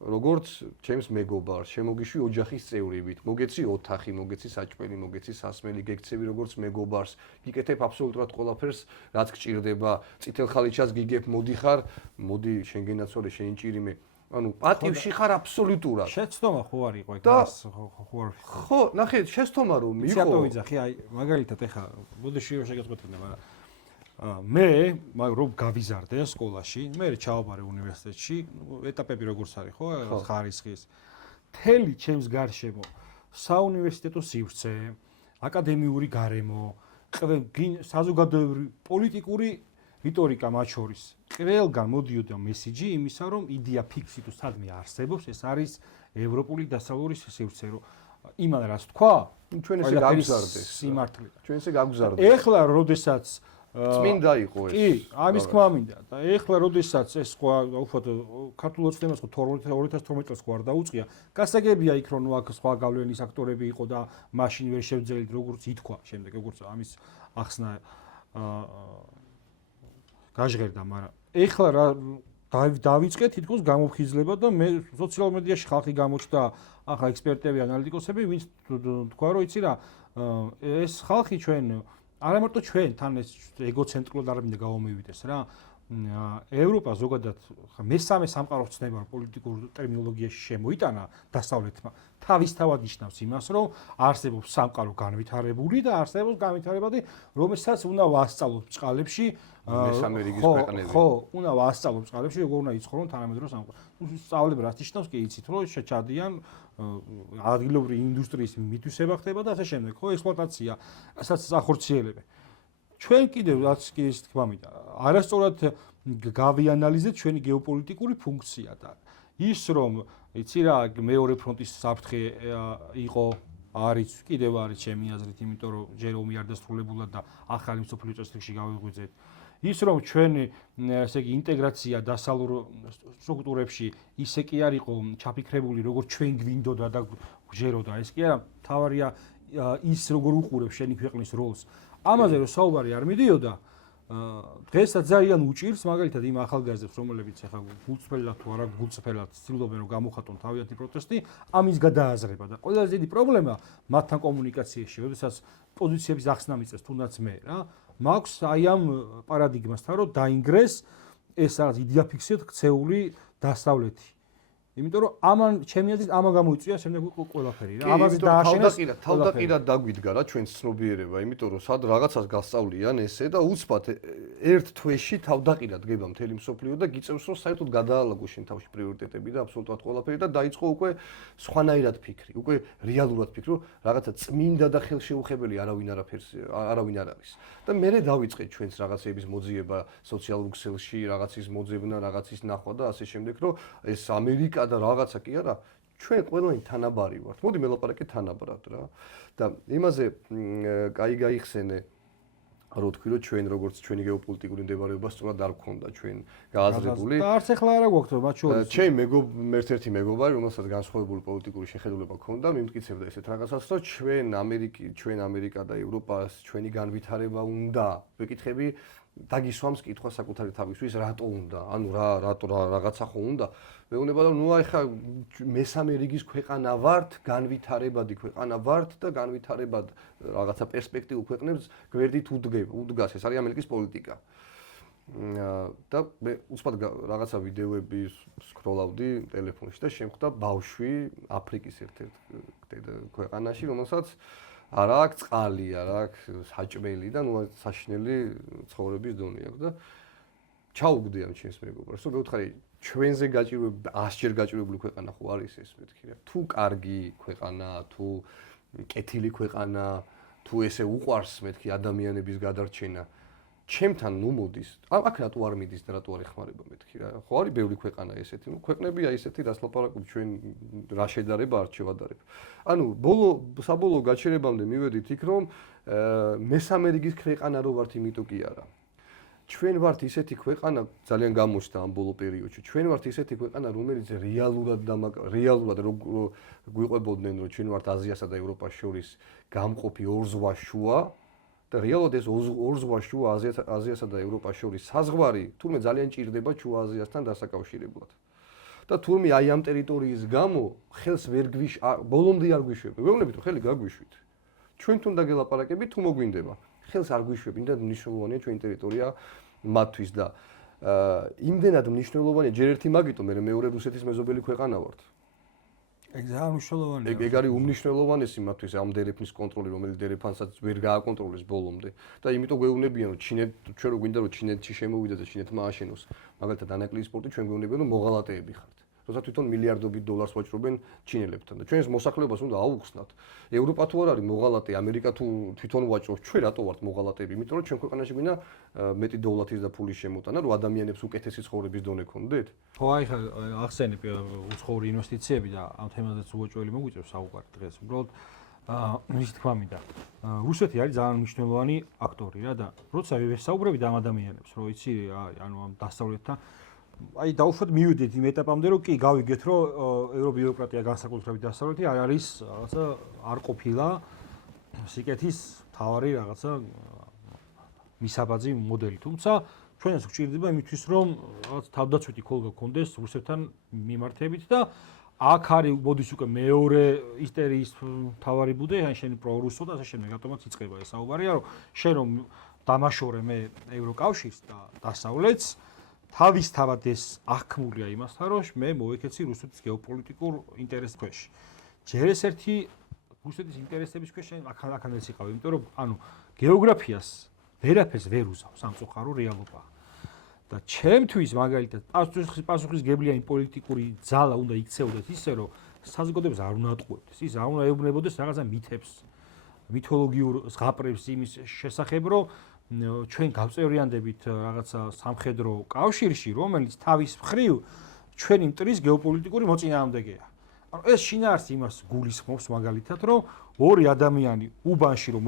როგორც ჩემს მეგობარს, შემოგიშვი ოჯახის წევრებით, მოგეცი ოთახი, მოგეცი საჭმელი, მოგეცი სასმელი, გექცევი როგორც მეგობარს, გიკეთებ აბსოლუტურად ყველაფერს, რაც გჭირდება, წითელ ხალიჩას გიგებ, მოდიხარ, მოდი შენ გენაცვალე, შენი ჭირიმე. ანუ პატივში ხარ აბსოლუტურად. შეცდომა ხო არ იყო ეს ხო არ ხო, ნახე, შეცდომა რომ მიიღო. ცოტა ვიძახი, აი მაგალითად ეხა ბოდიში რომ შეგეწყვეტნე, მაგრამ მე რომ გავიზარდე სკოლაში, მე ჩავაბარე უნივერსიტეტში, ეტაპები როგორც არის ხო, ხარისხის. მთელი ჩემს გარშემო საუნივერსიტეტო სივრცე, აკადემიური გარემო, საზოგადოებრივი პოლიტიკური რიტორიკა მათ შორის. ყველგან მოდიოდა მესიჯი იმისა, რომ იდეა ფიქსი თუ სადმე არსებობს, ეს არის ევროპული დასავლური სივრცე, რომ იმან რაც თქვა, ჩვენ ესე გავგზარდეს. სიმართლე. ჩვენ ესე გავგზარდეს. ეხლა როდესაც წმინდა იყო ეს. კი, ამის თქმა მინდა. და ეხლა როდესაც ეს სხვა უბრალოდ ქართულ ოცნებას ხო 2012 წელს ხო არ დაუწყია. გასაგებია იქ რომ აქ სხვა გავლენის აქტორები იყო და მაშინ ვერ შევძელით როგორც ითქვა, შემდეგ როგორც ამის ახსნა გაჟღერდა, მაგრამ ეხლა რა დავიწყე თითქოს გამოფხიზლება და მე სოციალურ მედიაში ხალხი გამოჩნდა, ახლა ექსპერტები, ანალიტიკოსები, ვინც თქვა რომ იცი რა, ეს ხალხი ჩვენ არა მარტო ჩვენ თან ეს ეგოცენტრულად არ მინდა გავამოვიდეს რა. ევროპა ზოგადად მესამე სამყაროს ცნება პოლიტიკურ ტერმინოლოგიაში შემოიტანა დასავლეთმა. თავისთავად ნიშნავს იმას, რომ არსებობს სამყარო განვითარებული და არსებობს განვითარებადი, რომელსაც უნდა ვასწავლოთ წყალებში. მესამე რიგის ქვეყნები. ხო, უნდა ვასწავლოთ წყალებში, როგორ უნდა იცხოვრონ თანამედროვე სამყარო. სწავლება რაც ნიშნავს, კი იცით, რომ შეჩადიან ადგილობრივი ინდუსტრიის მითვისება ხდება და ასე შემდეგ. ხო, ექსპლუატაცია, რასაც ახორციელებენ. ჩვენ კიდევ რაც კი ის თქმა მინდა, არასწორად გავიანალიზეთ ჩვენი გეოპოლიტიკური ფუნქცია და ის რომ იცი რა მეორე ფრონტის საფრთხე იყო არის კიდევ არის ჩემი აზრით, იმიტომ რომ ჯერ ომი არ დასრულებულა და ახალი მსოფლიო წესრიგში გავიღვიძეთ. ის რომ ჩვენი ესე იგი ინტეგრაცია დასავლურ სტრუქტურებში ისე კი არ იყო ჩაფიქრებული როგორც ჩვენ გვინდოდა და გვჯეროდა, ეს კი არა, თავარია ის როგორ უყურებს შენი ქვეყნის როლს. ამაზე რომ საუბარი არ მიდიოდა, დღესაც ძალიან უჭირს მაგალითად იმ ახალგაზრდებს, რომლებიც ახლა გულწრფელად თუ არა გულწრფელად ცდილობენ რომ გამოხატონ თავიანთი პროტესტი, ამის გადააზრება და ყველაზე დიდი პრობლემა მათთან კომუნიკაციაში, როდესაც პოზიციების ახსნა მიწეს თუნდაც მე რა, მაქვს აი ამ პარადიგმასთან რომ დაინგრეს ეს არის იდეაფიქსიად ქცეული დასავლეთი. იმიტომ რომ ამან ჩემი აზრით ამან გამოიწვია შემდეგ ყველაფერი რა. ამაზე დააშენეს თავდაყირად დაგვიდგა რა ჩვენს ცნობიერება, იმიტომ რომ სად რაღაცას გასწავლიან ესე და უცბად ერთ თვეში თავდაყირად გება მთელი მსოფლიო და გიწევს რომ საერთოდ გადაალაგო შენ თავში პრიორიტეტები და აბსოლუტურად ყველაფერი და დაიწყო უკვე სხვანაირად ფიქრი, უკვე რეალურად ფიქრი, რომ რაღაცა წმინდა და ხელშეუხებელი არავინ არ არის. და მე დავიწყე ჩვენს რაღაცების მოძიება სოციალურ ქსელში, რაღაცის მოძებნა, რაღაცის ნახვა და ასე შემდეგ, რომ ეს ამერიკა და რაღაცა კი არა, ჩვენ ყველანი თანაბარი ვართ. მოდი მელაპარაკე თანაბრად რა. და იმაზე კაი გაიხსენე რო თქვი რომ ჩვენ როგორც ჩვენი გეოპოლიტიკური მდებარეობა სწორად არ გქონდა ჩვენ გააზრებული და არც ახლა არა გვაქვს მათ შორის ჩემი ერთ-ერთი მეგობარი რომელსაც განსხვავებული პოლიტიკური შეხედულება ჰქონდა მიმტკიცებდა ესეთ რაღაცას რომ ჩვენ ამერიკა და ევროპას ჩვენი განვითარება უნდა ვეკითხები დაგისვამს კითხვა საკუთარი თავისთვის რატო უნდა ანუ რატო რაღაცა ხო უნდა მეუბნება რომ ნუ აი ხა მესამე რიგის ქვეყანა ვართ განვითარებადი ქვეყანა ვართ და განვითარებად რაღაცა პერსპექტივულ ქვეყნებს გვერდით უდგას ეს არის ამერიკის პოლიტიკა და მე უცბად რაღაცა ვიდეოები სკროლავდი ტელეფონში და შემხვდა ბავშვი აფრიკის ერთ-ერთ ქვეყანაში რომელსაც არ აქვს წყალი, არ აქვს საჭმელი და ნუ საშინელი ცხოვრების დონე აქვს და ჩაუგდია ჩემს მეგობარს, რომ მე ვთხარი ჩვენზე გაჭირვებული 100-ჯერ გაჭირვებული ქვეყანა ხო არის ეს მეთქი რა. თუ კარგი ქვეყანა, თუ კეთილი ქვეყანა, თუ ესე უყვარს მეთქი ადამიანების გადარჩენა, ჩემთან ნუ მოდის. აქ რატო არ მიდის და რატო არ ეხმარება მეთქი რა. ხო არის ბევრი ქვეყანა ესეთი, ნუ ქვეყნებია ესეთი, რაც ლაპარაკობ ჩვენ რა შედარება არ შევადარებ. ანუ საბოლოო გაჩერებამდე მივედით იქ რომ მესამე რიგის ქვეყანა რო ვართ იმიტომ კი არა. ჩვენ ვართ ისეთი ქვეყანა ძალიან გამოჩნდა ამ ბოლო პერიოდში. ჩვენ ვართ ისეთი ქვეყანა რომელიც რეალურად რო გვიყვებოდნენ რომ ჩვენ ვართ აზიასა და ევროპას შორის გამყოფი ორ ზღვას შუა და რეალურად ეს ორ ზღვას შუა აზიასა და ევროპას შორის საზღვარი თურმე ძალიან ჭირდება შუა აზიასთან დასაკავშირებლად. და თურმე აი ამ ტერიტორიის გამო ხელს ვერ ბოლომდე არ გვიშვებ. ვეუბნებით რომ ხელი გაგვიშვით. ჩვენ თუნდა გელაპარაკებით თუ მოგვინდება. ხელს არ გვიშვებინ და მნიშვნელოვანია ჩვენი ტერიტორია მათთვის და იმდენად მნიშვნელოვანია ჯერ ერთი მაგიტო მე მეორე რუსეთის მეზობელი ქვეყანა ვართ. ეგ ძალიან მნიშვნელოვანია. ეგ არის უმნიშვნელოვანესი მათთვის ამ დერეფნის კონტროლი რომელიც დერეფანსაც ვერ გააკონტროლებს ბოლომდე და იმიტომ გვეუბნებიან რომ ჩვენ რო გვინდა რომ ჩინეთში შემოვიდეთ და ჩინეთმა აშენოს მაგალითად დანაკლიის პორტი ჩვენ გვეუბნებიან რომ მოღალატეები ხართ. როცა თვითონ მილიარდობით დოლარს ვაჭრობენ ჩინელებთან და ჩვენს მოსახლეობას უნდა აუხსნათ. ევროპა თუ არ არის მოღალატე, ამერიკა თუ თვითონ ვაჭრობს, ჩვენ რატო ვართ მოღალატეები? იმიტომ რომ ჩვენ ქვეყანაში გვინდა მეტი დოვლათის და ფულის შემოტანა, რომ ადამიანებს უკეთესი ცხოვრების დონე ქონდეთ. ხო, აი ხა ახსენებ უცხოური ინვესტიციები და ამ თემაზეც უოჭველი მოგვიწევს საუბარი დღეს. უბრალოდ ის თქვა მინდა. რუსეთი არის ძალიან მნიშვნელოვანი აქტორი რა და როცა ვესაუბრებით ამ ადამიანებს, რომ იცი, ანუ ამ დასავლეთთან აი დაუშვათ მივიდეთ იმ ეტაპამდე რომ კი გავიგეთ რომ ევრობიუროკრატია განსაკუთრებით დასავლეთი არ არის რაღაცა არ ყოფილა სიკეთის თავარი რაღაცა მისაბაძი მოდელი თუმცა ჩვენს გვჭირდება იმისთვის რომ რაღაც თავდაცვითი ქოლგა გქონდეს რუსეთთან მიმართებით და აქ არის მოდის უკვე მეორე ისტერიის თავარი ბუდე ან შენ პრორუსო და ასე შემდეგ რატომაც იწყება ეს საუბარია რომ შენ რომ დამაშორე მე ევროკავშირს და დასავლეთს თავისთავად ეს აღქმულია იმასთან, რომ მე მოვეკეცი რუსეთის გეოპოლიტიკურ ინტერესს ქვეშ. ჯერ ეს ერთი რუსეთის ინტერესების ქვეშ აქამდე იყავ, იმიტომ რომ ანუ გეოგრაფიას ვერაფერს ვერ უზავს სამწუხარო რეალობაა. და ჩემთვის მაგალითად პასუხისგებლიანი პოლიტიკური ძალა უნდა იქცეოდეთ ისე, რომ საზოგადოებას არ უნდა ატყუებდეს, ის არ უნდა ეუბნებოდეს რაღაცა მითებს, მითოლოგიურ ზღაპრებს იმის შესახებ, რომ ჩვენ გავწევრიანდებით რაღაცა სამხედრო კავშირში, რომელიც თავის მხრივ ჩვენი მტრის გეოპოლიტიკური მოწინააღმდეგეა. ანუ ეს შინაარსი იმას გულისხმობს მაგალითად, რომ ორი ადამიანი უბანში რომ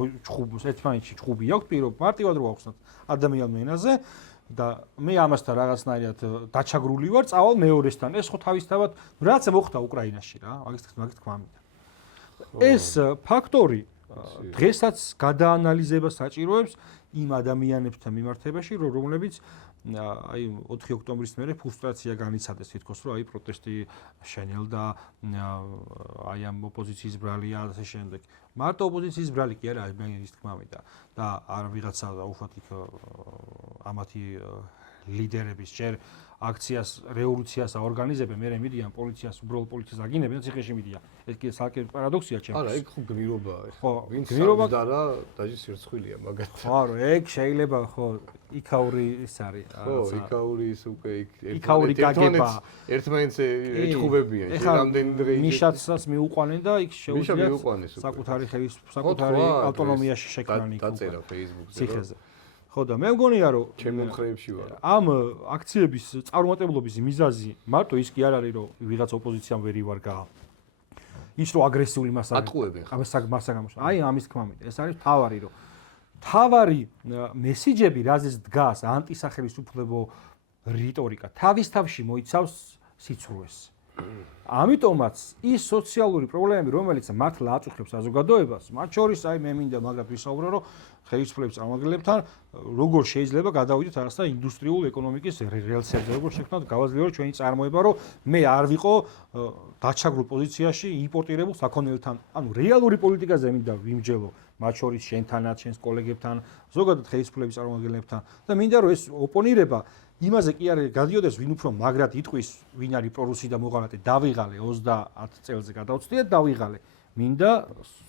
ერთმანეთში ჭუბი აქვს, პირობ მარტივად რო ახსნათ ადამიანურ ენაზე და მე ამასთან რაღაცნაირად დაჩაგრული ვარ, წავალ მეორესთან. ეს ხო თავისთავად რაც მოხდა უკრაინაში რა, მაგის თქმა მინდა. ეს ფაქტორი დღესაც გადაანალიზებას საჭიროებს იმ ადამიანებთან მიმართებაში, რომლებიც აი 4 ოქტომბრის მერე ფრუსტრაცია განიცადეს თითქოს, რომ აი პროტესტი შენელდა, აი ამ ოპოზიციის ბრალია და ასე შემდეგ. მარტო ოპოზიციის ბრალი კი არა, მე ის თქმა მინდა და არ ვიღაცა უხოთ იქ ამათი ლიდერების ჯერ აქციას, რევოლუციას აორგანიზებენ, მე მიდიან პოლიციას, უბრალოდ პოლიციას აგინებენ და ციხეში მიდიან. ეს კი საკე პარადოქსია ჩემთვის. არა, ეგ ხო გმირობაა. ხო, გმირობა და რა დაჟის ერცხვილია მაგათ. ხო, არა, ეგ შეიძლება ხო იქაური ის არის. ხო, იქაური ის უკვე იქაური გაგება. ერთმანეთს ეჭხუბებიან. რამდენი დღე მიშაცსაც მიუყვანენ და იქ შეუძლიათ საკუთარი საკუთარი ავტონომიაში შექმნან იქ. დაწერა Facebook-ზე. ციხეზე. ხო და მე მგონია რომ ჩემ მომხრეებში ვარ. ამ აქციების წარუმატებლობის მიზეზი მარტო ის კი არ არის რომ ვიღაც ოპოზიციამ ვერ ივარგა. ის რომ აგრესიული მასა ატყუებენ. მასა გამოსა. აი ამის თქმა მინდა. ეს არის თავარი რომ თავარი მესიჯები, რაზეც დგას ანტისახელისუფლებო რიტორიკა, თავის თავში მოიცავს სიცრუეს. ამიტომაც ის სოციალური პრობლემები, რომელიც მართლა აწუხებს საზოგადოებას, მათ შორის აი მე მინდა მაგათ ვისაუბრო, რომ ხელისუფლების წარმომადგენლებთან როგორ შეიძლება გადავიდეთ არასთან ინდუსტრიული ეკონომიკის რელსებზე, როგორ შექმნათ გავაძლიეროთ ჩვენი წარმოება, რომ მე არ ვიყო დაჩაგრულ პოზიციაში იმპორტირებულ საქონელთან. ანუ რეალური პოლიტიკაზე მინდა ვიმჯელო, მათ შორის შენთანაც, შენს კოლეგებთან, ზოგადად ხელისუფლების წარმომადგენლებთან და მინდა რომ ეს ოპონირება იმაზე კი არ გადიოდეს, ვინ უფრო მაგრად იტყვის, ვინ არის პრორუსი და მოღალატე, დავიღალე 30 წელზე გადავწყვიტეთ, დავიღალე. მინდა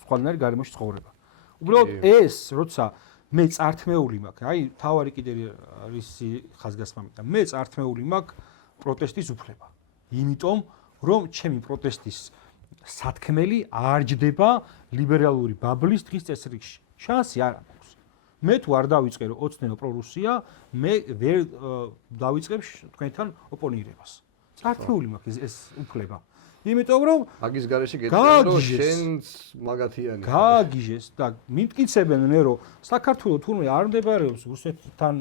სხვანაირი გარემოში ცხოვრება. უბრალოდ ეს, როცა მე წართმეული მაქვს, აი, თავარი კიდე არის ხაზგასმა მინდა. მე წართმეული მაქვს პროტესტის უფლება. იმიტომ, რომ ჩემი პროტესტის სათქმელი არ ჯდება ლიბერალური ბაბლის დღის წესრიგში. შანსი არ აქვს. მე თუ არ დავიწყე რომ ოცნეო პრორუსია, მე ვერ დავიწყებ თქვენთან ოპონირებას. წართმეული მაქვს ეს უფლება. იმიტომ რომ მაგის გარეშე გეტყვი რომ შენს მაგათიანი გააგიჟეს და მიმტკიცებენ მე რომ საქართველოს თურმე არ მდებარეობს რუსეთთან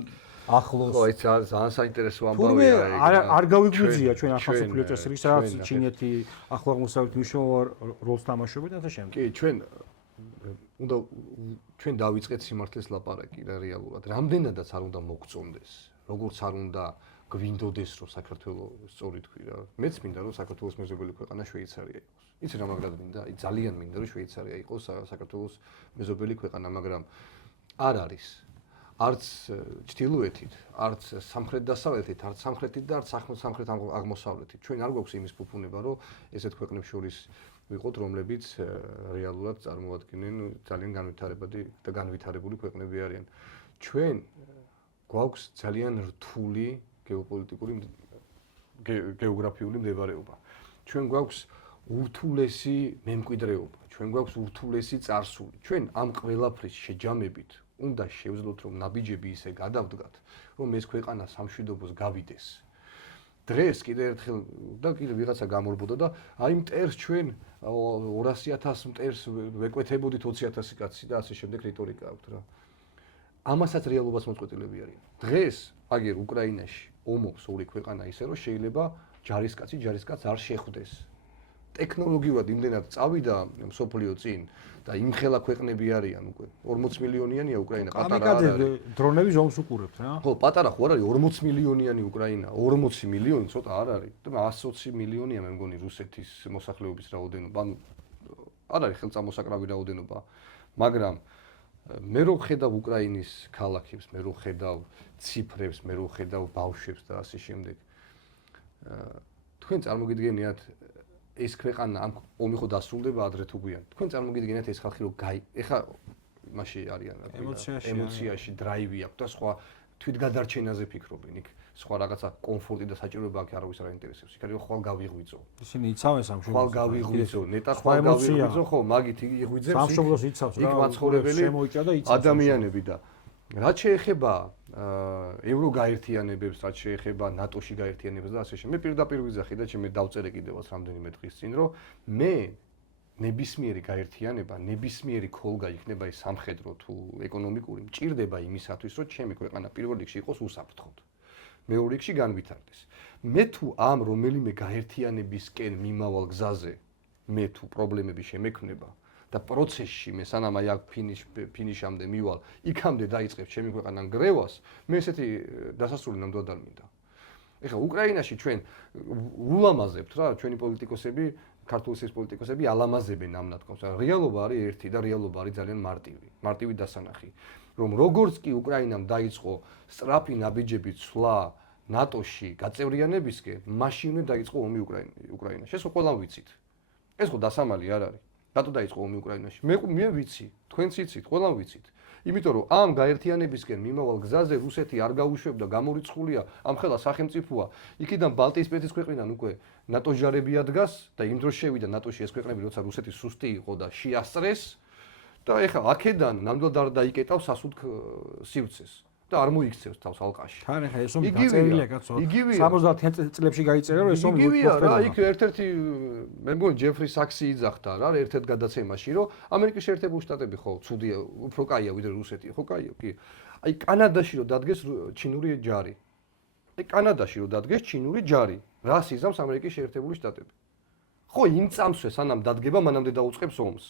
ახლოს. ხო, ეს ძალიან საინტერესო ამბავია ეგ. არ გავიგვიძია ჩვენ ახალ სოფლიო წესრიგს, რაც ჩინეთი ახლო აღმოსავლეთ მნიშვნელოვან როლს თამაშობენ და შემდეგ. კი, ჩვენ დავიწყეთ სიმართლეს ლაპარაკი რა რეალურად. რამდენადაც არ უნდა მოგწონდეს, როგორც არ უნდა გვინდოდეს რომ საქართველოს სწორი თქვი რა. მეც მინდა რომ საქართველოს მეზობელი ქვეყანა შვეიცარია იყოს. იცი რა მაგრად მინდა? ძალიან მინდა რომ შვეიცარია იყოს საქართველოს მეზობელი ქვეყანა, მაგრამ არ არის. არც ჩრდილოეთით, არც სამხრეთ-დასავლეთით, არც სამხრეთით და არც სამხრეთ-აღმოსავლეთით. ჩვენ არ გვაქვს იმის ფუფუნება, რომ ესეთ ქვეყნებს შორის ვიყოთ, რომლებიც რეალურად წარმოადგენენ ძალიან განვითარებული ქვეყნები არიან. ჩვენ გვაქვს ძალიან რთული გეოპოლიტიკური გეოგრაფიული მდებარეობა. ჩვენ გვაქვს ურთულესი მემკვიდრეობა, ჩვენ გვაქვს ურთულესი წარსული. ჩვენ ამ ყველაფრის შეჯამებით უნდა შევძლოთ, რომ ნაბიჯები ისე გადავდგათ, რომ ეს ქვეყანა სამშვიდობოს გავიდეს. დღეს კიდე ერთხელ და კიდე ვიღაცა გამორბოდა და აი მტერს ჩვენ 200.000 მტერს ვეკვეთებოდით 20.000 კაცი და ასე შემდეგ რიტორიკა აქვს რა. ამასაც რეალობას მოწყვეტილები არიან. დღეს აგერ უკრაინაში ომობს ორი ქვეყანა ისე რომ შეიძლება ჯარისკაცს არ შეხვდეს. ტექნოლოგიურად იმდენად წავიდა მსოფლიო წინ და იმხელა ქვეყნები არიან უკვე 40 მილიონიანია უკრაინა, პატარა არ არის. დრონები ზომს უყურებთ რა. ხო, პატარა ხო არ არის 40 მილიონიანი უკრაინა, 40 მილიონი ცოტა არ არის. და 120 მილიონია მე მგონი რუსეთის მოსახლეობის რაოდენობა. ანუ არ არის ხელწამოსაკრავი რაოდენობა, მაგრამ მე რო ხედავ უკრაინის ქალაქებს, მე რო ხედავ ციფრებს, მე რო ხედავ ბავშვებს და ასე შემდეგ. თქვენ წარმოგიდგენიათ ეს ქვეყანა ამ ომი ხო დასრულდება ადრე თუ გვიან. თქვენ წარმოგიდგენიათ ეს ხალხი რომ ეხა მასში არიან ემოციაში დრაივი აქვს და სხვა თვითგადარჩენაზე ფიქრობენ. იქ სხვა რაღაცა კომფორტი და საჭიროება აქ არავის არ აინტერესებს. იქ არის ხვალ გავიღვიძო. ისინი იცავენ სამშობლოს. ხვალ გავიღვიძო, ნეტა ხვალ გავიღვიძო, ხო, მაგით იღვიძებს. სამშობლოს იცავს რა. იქ მაცხოვრებელი ადამიანები და რაც შეეხება ევროგაერთიანებებს, რაც შეეხება ნატოში გაერთიანებას და ასე შემდეგ. მე პირდაპირ ვიძახი და ჩემი დავწერე კიდევაც რამდენიმე დღის წინ, რომ მე ნებისმიერი გაერთიანება, ნებისმიერი ქოლგა იქნება ის სამხედრო თუ ეკონომიკური, მჭირდება იმისათვის, რომ ჩემი ქვეყანა პირველ რიგში იყოს უსაფრთხოდ. მეორე რიგში განვითარდეს. მე თუ ამ რომელიმე გაერთიანებისკენ მიმავალ გზაზე მე თუ პრობლემები შემექმნება და პროცესში მე სანამ აი აქ ფინიშამდე მივალ, იქამდე დაიწყებ ჩემი ქვეყანა ნგრევას, მე ესეთი დასასრული ნამდვილად არ მინდა. ეხლა უკრაინაში ჩვენ ულამაზებთ რა, ჩვენი პოლიტიკოსები, ქართული პოლიტიკოსები ალამაზებენ ამ ნათქვამს. რეალობა არის ერთი და რეალობა არის ძალიან მარტივი დასანახი. რომ როგორც კი უკრაინამ დაიწყო სწრაფი ნაბიჯები ცვლა ნატოში გაწევრიანებისკენ, მაშინვე დაიწყო ომი უკრაინაში. ეს ყველამ ვიცით. ეს ხო დასამალი არ არის. რატო დაიწყო ომი უკრაინაში? მე ვიცი, თქვენც იცით, ყველამ ვიცით. იმიტომ რომ ამ გაერთიანებისკენ მიმავალ გზაზე რუსეთი არ გაუშვებდა, გამორიცხულია, ამ ხელა სახელმწიფოა. იქიდან ბალტიისპირეთის ქვეყნიდან უკვე ნატოს ჯარები ადგას და იმ დროს შევიდა ნატოში ეს ქვეყნები, როცა რუსეთი სუსტი იყო და შეასწრეს და ეხლა აქედან ნამდვილად არ დაიკეტავს სასუდ სივრცეს. და არ მოიქცევს თავს ალყაში. თან ახლა ეს ომი დაწერილია კაცო. 70 წლებში გაიწერა რომ ეს ომი იგივეა რა, იქ ერთ-ერთი მე მგონი ჯეფრი საქსი იძახდა რა ერთ-ერთ გადაცემაში რომ ამერიკის შეერთებული შტატები ხო ცუდია, უფრო კაია ვიდრე რუსეთი, ხო კაია, კი. აი კანადაში რომ დადგეს ჩინური ჯარი. აი კანადაში რომ დადგეს ჩინური ჯარი, რას იზამს ამერიკის შეერთებული შტატები? ხო, იმ წამსვე სანამ დადგება, მანამდე დაუწყებს ომს.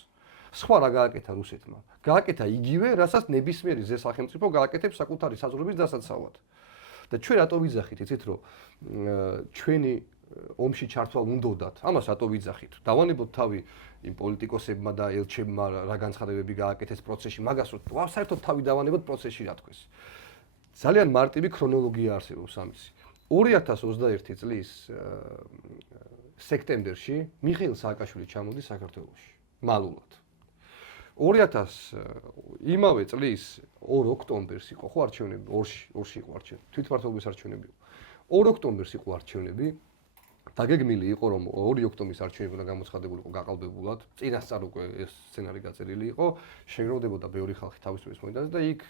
სხვა რა გააკეთა რუსეთმა? გააკეთა იგივე, რასაც ნებისმიერი ზე სახელმწიფო გააკეთებს საკუთარი საზღვრების დასაცავად. და ჩვენ რატო ვიძახით, იცით რომ ჩვენი ომში ჩართვა უნდათ. ამას რატო ვიძახით? დავანებოთ თავი იმ პოლიტიკოსებმა და ელჩებმა რა განცხადებები გააკეთეს პროცესში, მაგას რომ საერთოდ თავი დავანებოთ პროცესში რა თქვეს. ძალიან მარტივი ქრონოლოგია არსებობს ამისი. 2021 წლის სექტემბერში მიხეილ სააკაშვილი ჩამოდის საქართველოში. მალულად. 2000 წლის 2 ოქტომბერს იყო ხო არჩევნები, ორში იყო არჩევნები, თვითმმართველობის არჩევნები. 2 ოქტომბერს იყო არჩევნები. დაგეგმილი იყო რომ 2 ოქტომბრის არჩევნები უნდა გამოცხადებულიყო გაყალბებულად. წინასწარ უკვე ეს სცენარი გაწერილი იყო, შეგროვდებოდა ბევრი ხალხი თავისუფლების მოედანზე და იქ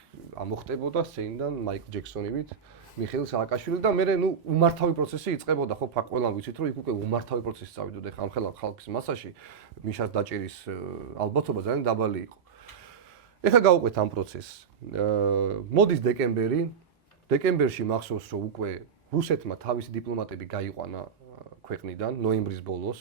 ამოხტებოდა სცენიდან მაიკლ ჯექსონივით მიხეილ სააკაშვილი და მე უმართავი პროცესი იწყებოდა ხო ყველამ ვიცით რომ იქ უკვე უმართავი პროცესი წავიდოდა ხა ამ ხალხის მასაში მიშას დაჭერის ალბათობა ძალიან დაბალი იყო. ეხლა გავუყვეთ ამ პროცესს. მოდის დეკემბერში მახსოვს რომ უკვე რუსეთმა თავისი დიპლომატები გაიყვანა ქვეყნიდან ნოემბრის ბოლოს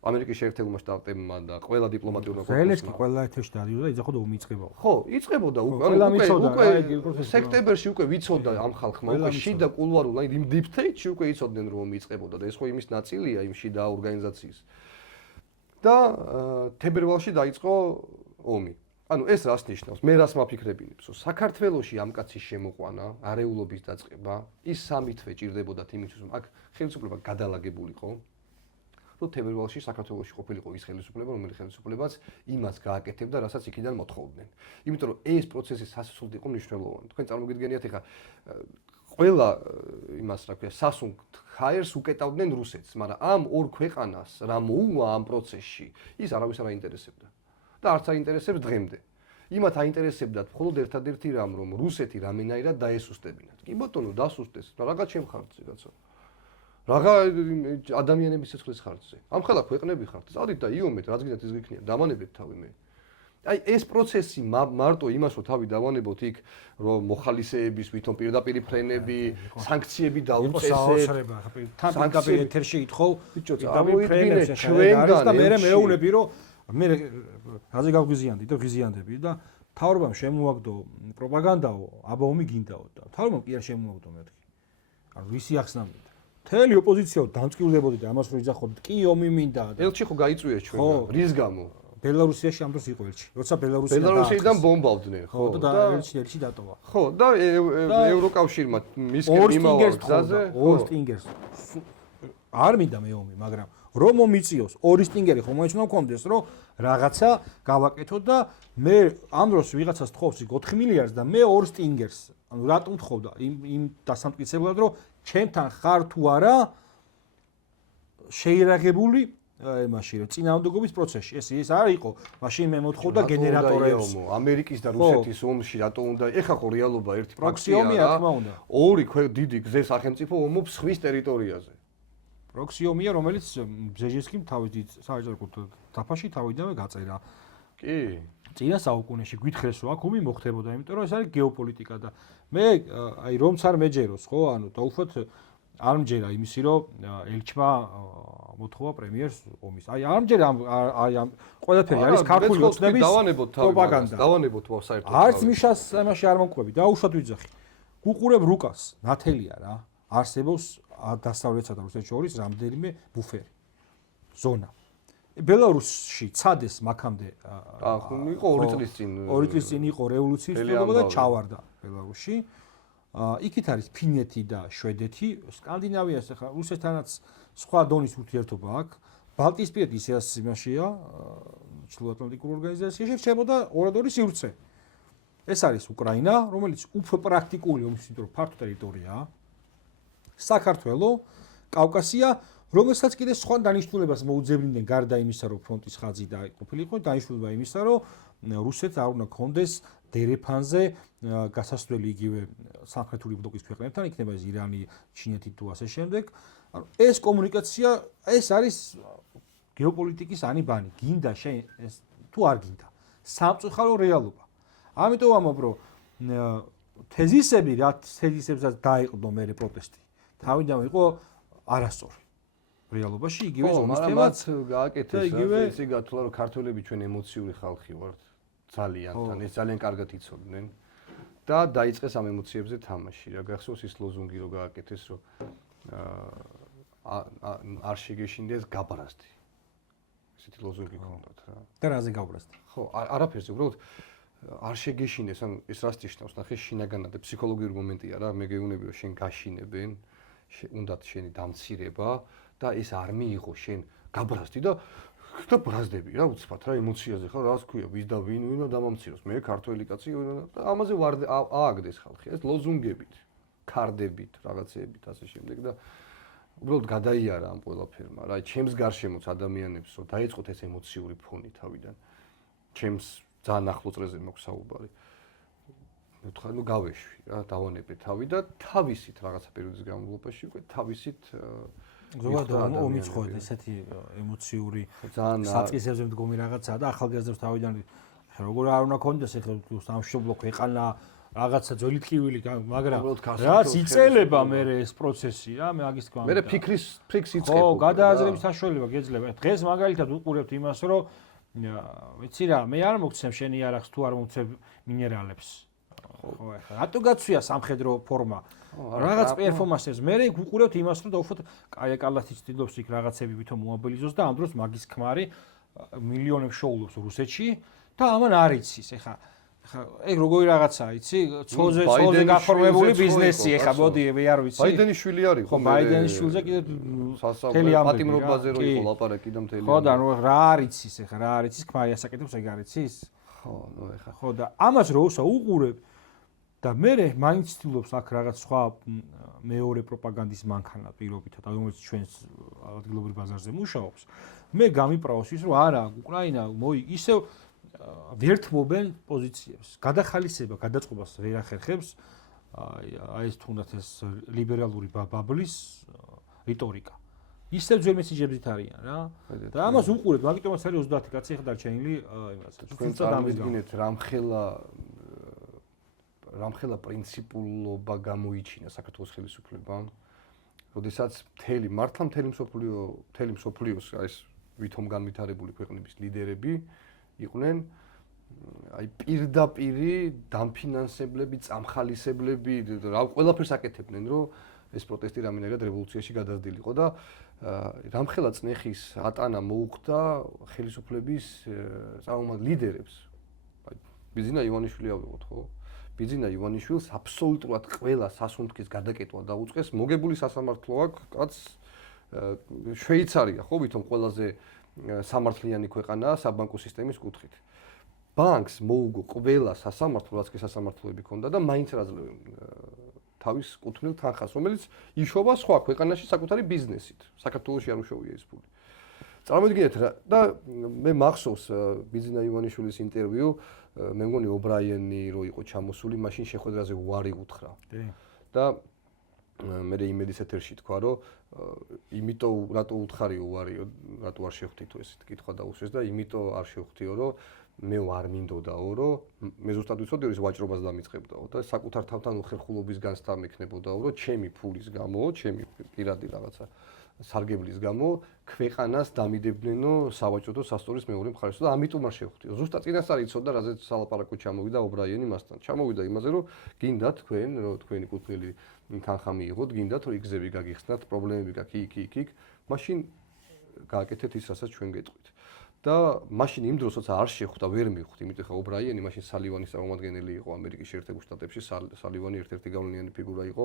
ამერიკის შეერთებულმა შტატებმა და ყველა დიპლომატიურმა კორპუსმა. ზელენსკი ყველა ეთერში დადიოდა, იძახოდა ომი იწყებოდა. ხო, იწყებოდა უკვე სექტემბერში უკვე ვიცოდა ამ ხალხმა უკვე შიდა კულუარულ აი იმ დიპტეიტში უკვე იცოდნენ რომ ომი იწყებოდა და ეს ხო იმის ნაწილია იმ შიდა ორგანიზაციის. და თებერვალში დაიწყო ომი. ანუ ეს რას ნიშნავს? მე რას მაფიქრებინებს? საქართველოში ამ კაცის შემოყვანა, არეულობის დაწყება, ის სამი თვე ჭირდებოდათ იმისთვის, რომ აქ ხელისუფლება გადალაგებულიყო. რომ თებერვალში საქართველოში ყოფილიყო ის ხელისუფლება, რომელიც ხელისუფლებაც იმას გააკეთებდა, რასაც იქიდან მოთხოვდნენ. იმიტომ რომ ეს პროცესი სასუსტოდ იყო მნიშვნელოვანი. თქვენ წარმოგიდგენიათ ახლა ყველა იმას რა ქვია, სასუნგ ჰაერს უკეტავდნენ რუსეთს, მაგრამ ამ ორ ქვეყანას რა მოუვა ამ პროცესში, ის არავის არ აინტერესებდა. და არც აინტერესებს დღემდე. იმათ აინტერესებდათ მხოლოდ ერთადერთი რამ, რომ რუსეთი რამენაირად დაესუსტებინათ. კი ბატონო, დასუსტეს. რაღაც ჩემხარდზე, კაცო. რაღა ადამიანების სიცოცხლის ხარჯზე. ამ ხელა ქვეყნები ხართ. წავდით და იომეთ, რაც გინდათ ის გიქნია. დავანებეთ თავი მე. აი ეს პროცესი მარტო იმას რომ თავი დავანებოთ იქ რომ მოხალისეების ვითომ პირდაპირ ფრენები, სანქციები დაუწესეთ. თან პირდაპირ ეთერში ითხოვ ბიჭო, წამოიდგინე ჩვენგან და მე მეუბნები რომ მე რაზე გავგვიზიანდი და ვიზიანდები და თავრობამ შემოაგდო პროპაგანდაო, აბა ომი გინდაო და თავრობამ კი არ შემოაგდო მეთქი. ანუ ვისი ახსნა მინდა. მთელი ოპოზიციაო დამწყილდებოდი და ამას რო იძახოთ, კი ომი მინდა და ელჩი ხო გაიწვიეს ჩვენგან. რის გამო? ბელარუსიაში ამ დროს იყო ელჩი. როცა ბელარუსიდან ბომბავდნენ, ხო და ელჩი დატოვა. ხო და ევროკავშირმა მისკენ იმავა გზაზე, ორსტინგერს არ მინდა მე ომი, მაგრამ რომ მომიწიოს ორი სტინგერი ხომ მოეცნო მქონდეს რომ რაღაცა გავაკეთო და მე ამ დროს ვიღაცას თხოვს 4 მილიარდს და მე ორ სტინგერს ანუ რატომ თხოვდა იმ დასამტკიცებლად რომ ჩემთან ხარ თუ არა შეირაღებული მაშინ რომ წინააღმდეგობის პროცესში ეს არ იყო მაშინ მე მოთხოვდა გენერატორებს ამერიკის და რუსეთის ომში რატო უნდა ეხა ხო რეალობა ერთი პროქსიომია რა თქმა უნდა ორი დიდი გზე სახელმწიფო ომობს სხვის ტერიტორიაზე პროქსიომია რომელიც ბზეჟინსკიმ თავის დიდ საჯარო დაფაში თავიდანვე გაწერა კი წინა საუკუნეში გვითხრეს რომ აქ ომი მოხდებოდა იმიტომ რომ ეს არის გეოპოლიტიკა და მე აი რომც არ მეჯეროს ხო ანუ დაუშვათ არ მჯერა იმისი რომ ელჩმა მოთხოვა პრემიერს ომის. აი არ მჯერა აი ამ ყველაფერი არის ქართული ოცნების პროპაგანდა. დავანებოთ საერთოდ. არც მიშას ამაში არ მომყვები, დაუშვათ ვიძახი. გუყურებ რუკას, ნათელია რა. არსებობს დასავლეთსა და რუსეთს შორის რამდენიმე ბუფერი. ზონა. ბელარუსში ცადეს მაქამდე იყო 2 წლის წინ. 2 წლის წინ იყო რევოლუციის წლება და ჩავარდა ბელარუსში. იქით არის ფინეთი და შვედეთი, სკანდინავიას ახლა რუსეთთანაც სხვა დონის ურთიერთობა აქვს. ბალტიისპირეთის იმაშია, ჩრდილოატლანტიკურ ორგანიზაციაში რჩებოდა ორადორი სივრცე. ეს არის უკრაინა, რომელიც უფრო პრაქტიკული ომის, იმიტომ რომ ფართო ტერიტორიაა. საქართველო, კავკასია, რომელსაც კიდე სხვა დანიშნულებას მოუძებნდნენ გარდა იმისა, რომ ფრონტის ხაზი დაიყოფილიყო, დანიშნულება იმისა, რომ რუსეთს არ უნდა კონდეს დერეფანზე გასასვლელი იგივე სამხრეთული ბლოკის ქვეყნებთან, იქნება ეს ირანი, ჩინეთი თუ ასე შემდეგ. ანუ ეს კომუნიკაცია, ეს არის გეოპოლიტიკის ანიბანი, გინდა შენ ეს თუ არ გინდა. სამწუხარო რეალობა. ამიტომ ამბობ, რომ თეზისები, რაც თეზისებსაც დაიყო მე პროტესტი, თავიდან იყო არასწორი. რეალობაში იგივე ზონის თემაც გააკეთეს, ისე გათვლა, რომ ქართველები ჩვენ ემოციური ხალხი ვართ, ძალიან თან ეს ძალიან კარგად იცოდნენ და დაიწყეს ამ ემოციებზე თამაში. რა გახსოვს ის ლოზუნგი რო გააკეთეს, რომ არ შეგეშინდეს გაბრაზდი. ესეთი ლოზუნგი ქონდათ რა. და რაზე გაუბრაზდი? ხო, არაფერზე, უბრალოდ არ შეგეშინდეს, ანუ ეს რას ნიშნავს, ნახე შინაგანად ფსიქოლოგიური მომენტია რა, მე გეუბნები რომ შენ გაშინებენ, უნდათ შენი დამცირება და ეს არ მიიღო შენ გაბრაზდი და ბრაზდები რა უცბად რა ემოციაზე ხარ რა თქვია ვის და ვინ უნდა დამამციროს მე ქართველი კაცი და ამაზე ააგდეს ხალხი ეს ლოზუნგებით ქარდებით რაღაცეებით ასე შემდეგ და უბრალოდ გადაიარა ამ ყველაფერმა რა ჩემს გარშემოც ადამიანებს რომ დაიწყოთ ეს ემოციური ფონი თავიდან ჩემს ძალიან ახლო წრეზე მაქვს საუბარი მე ვთქვა ნუ გავეშვი რა დავანებე თავი და თავისით რაღაცა პერიოდის განმავლობაში უკვე თავისით ზოგადად ომი ცხოვრდა ესეთი ემოციური საწყისებზე მდგომი რაღაცაა და ახალგაზრდებს თავიდან როგორ არ უნდა კონდეს ეხლა სამშობლო ქვეყანა რაღაცა ძველი ტკივილი მაგრამ რაც იწელება მე ეს პროცესი რა მე მაგის თქვა მე ფიქრის იწყებ ხო გადააზრების საშუალება გეძლება დღეს მაგალითად უყურებთ იმას რომ ვიცი რა მე არ მოგცემ შენი არახს თუ არ მომცემ მინერალებს ხო ეხლა რატო გაცვია სამხედრო ფორმა რაღაც პერფორმანსებს მე ვუყურებთ იმას რომ დაუშვათ კაია კალათი ცდილობს იქ რაღაცები ვითომ მოაბილიზოს და ამ დროს მაგის ქმარი მილიონებს შოულობს რუსეთში და ამან არ იცის ეხლა ეგ როგორი რაღაცაა იცი ცოზე გაფორმებული ბიზნესი ეხლა მოდი მე არ ვიცი ბაიდენის შვილი არის ხო ბაიდენის შვილზე კიდე თელი პატიმრობაზე რო იყო ლაპარაკი და მთელი ხო და რა არ იცის ეხლა რა არ იცის ქმარი ასაკეთებს ეგ არ იცის ხო ნუ ეხლა ხო და ამას რო უყურებ და მე მაინც ვცდილობს აქ რაღაც სხვა მეორე პროპაგანდის მანქანა პირობითად, რომელიც ჩვენს ადგილობრივ ბაზარზე მუშაობს. მე გამიправოს ის, რომ არა, უკრაინა ისევ ვერთმობენ პოზიციებს. გადახალისება, გადაწყობას ვერ ახერხებს აი ეს თუნდაც ეს ლიბერალური ბაბლის რიტორიკა. ისევ ძველ მესიჯებზით არიან რა. და ამას უყურებთ, მაგიტომაც არის 30 კაცი ახლა დარჩენილი იმას. თქვენ წარმოგიდგენთ რამხელა პრინციპულობა გამოიჩინა საქართველოს ხელისუფლებამ, როდესაც მთელი მსოფლიოს ეს ვითომ განვითარებული ქვეყნების ლიდერები იყვნენ აი პირდაპირი დამფინანსებლები, წამხალისებლები, რა ყველაფერს აკეთებდნენ, რომ ეს პროტესტი რამენერად რევოლუციაში გადაძდილიყო და რამხელა წნეხის ატანა მოუხდა ხელისუფლების წარმომადგენელ ლიდერებს. აი ბიზინა ივანიშვილი ავიღოთ, ხო? ბიზინა ივანიშვილს აბსოლუტურად ყველა სასუნთქის გადაკეტვა დაუწყეს. მოგებული სასამართლო აქვს, კაც შვეიცარია, ხო, ვითომ ყველაზე სამართლიანი ქვეყანაა საბანკო სისტემის კუთხით. ბანკს მოუგო ყველა სასამართლო, რაც კი სასამართლოები ქონდა და მაინც არ აძლევენ თავის კუთვნილ თანხას, რომელიც იშოვა სხვა ქვეყანაში საკუთარი ბიზნესით. საქართველოში არ უშოვია ეს ფული. წარმოგიდგენთ და მე მახსოვს ბიზინა ივანიშვილის ინტერვიუ მე მგონი ობრაიენი რო იყო ჩამოსული, მაშინ შეხვედრაზე უარი უთხრა. და მე იმედის ეთერში თქვა, რომ იმიტომ რატო უთხარიო უარიო, რატო არ შევხვდითო ესეთ კითხვა დაუსვეს და იმიტომ არ შევხვდიო, რომ მე არ მინდოდაო, რომ მე ზუსტად ვიცოდი, რომ ის ვაჭრობას დამიწყებდაო და საკუთარ თავთან უხერხულობის განსთა მექნებოდაო, რომ ჩემი ფულის გამო, ჩემი პირადი რაღაცა სარგებლის გამო ქვეყანას დამიდებდნენო სავაჭრო და სასტორის მეორე მხარეს და ამიტომ არ შევხვდიო. ზუსტად წინასწარ იცოდა, რაზეც სალაპარაკო ჩამოვიდა ობრაიენი მასთან. ჩამოვიდა იმაზე, რომ გინდათ თქვენ, რომ თქვენი კუთვნილი თანხა მიიღოთ, გინდათ რომ იგზები გაგიხსნათ, პრობლემები გაქვს იქ. მაშინ გააკეთეთ ის, რასაც ჩვენ გეტყვით. და მაშინ იმ დროს, როცა არ შეხვდა, ვერ მივხვდი, იმიტომ ხა ობრაიენი მაშინ სალივანის წარმომადგენელი იყო ამერიკის შეერთებულ შტატებში, სალივანი ერთ-ერთი გავლენიანი ფიგურა იყო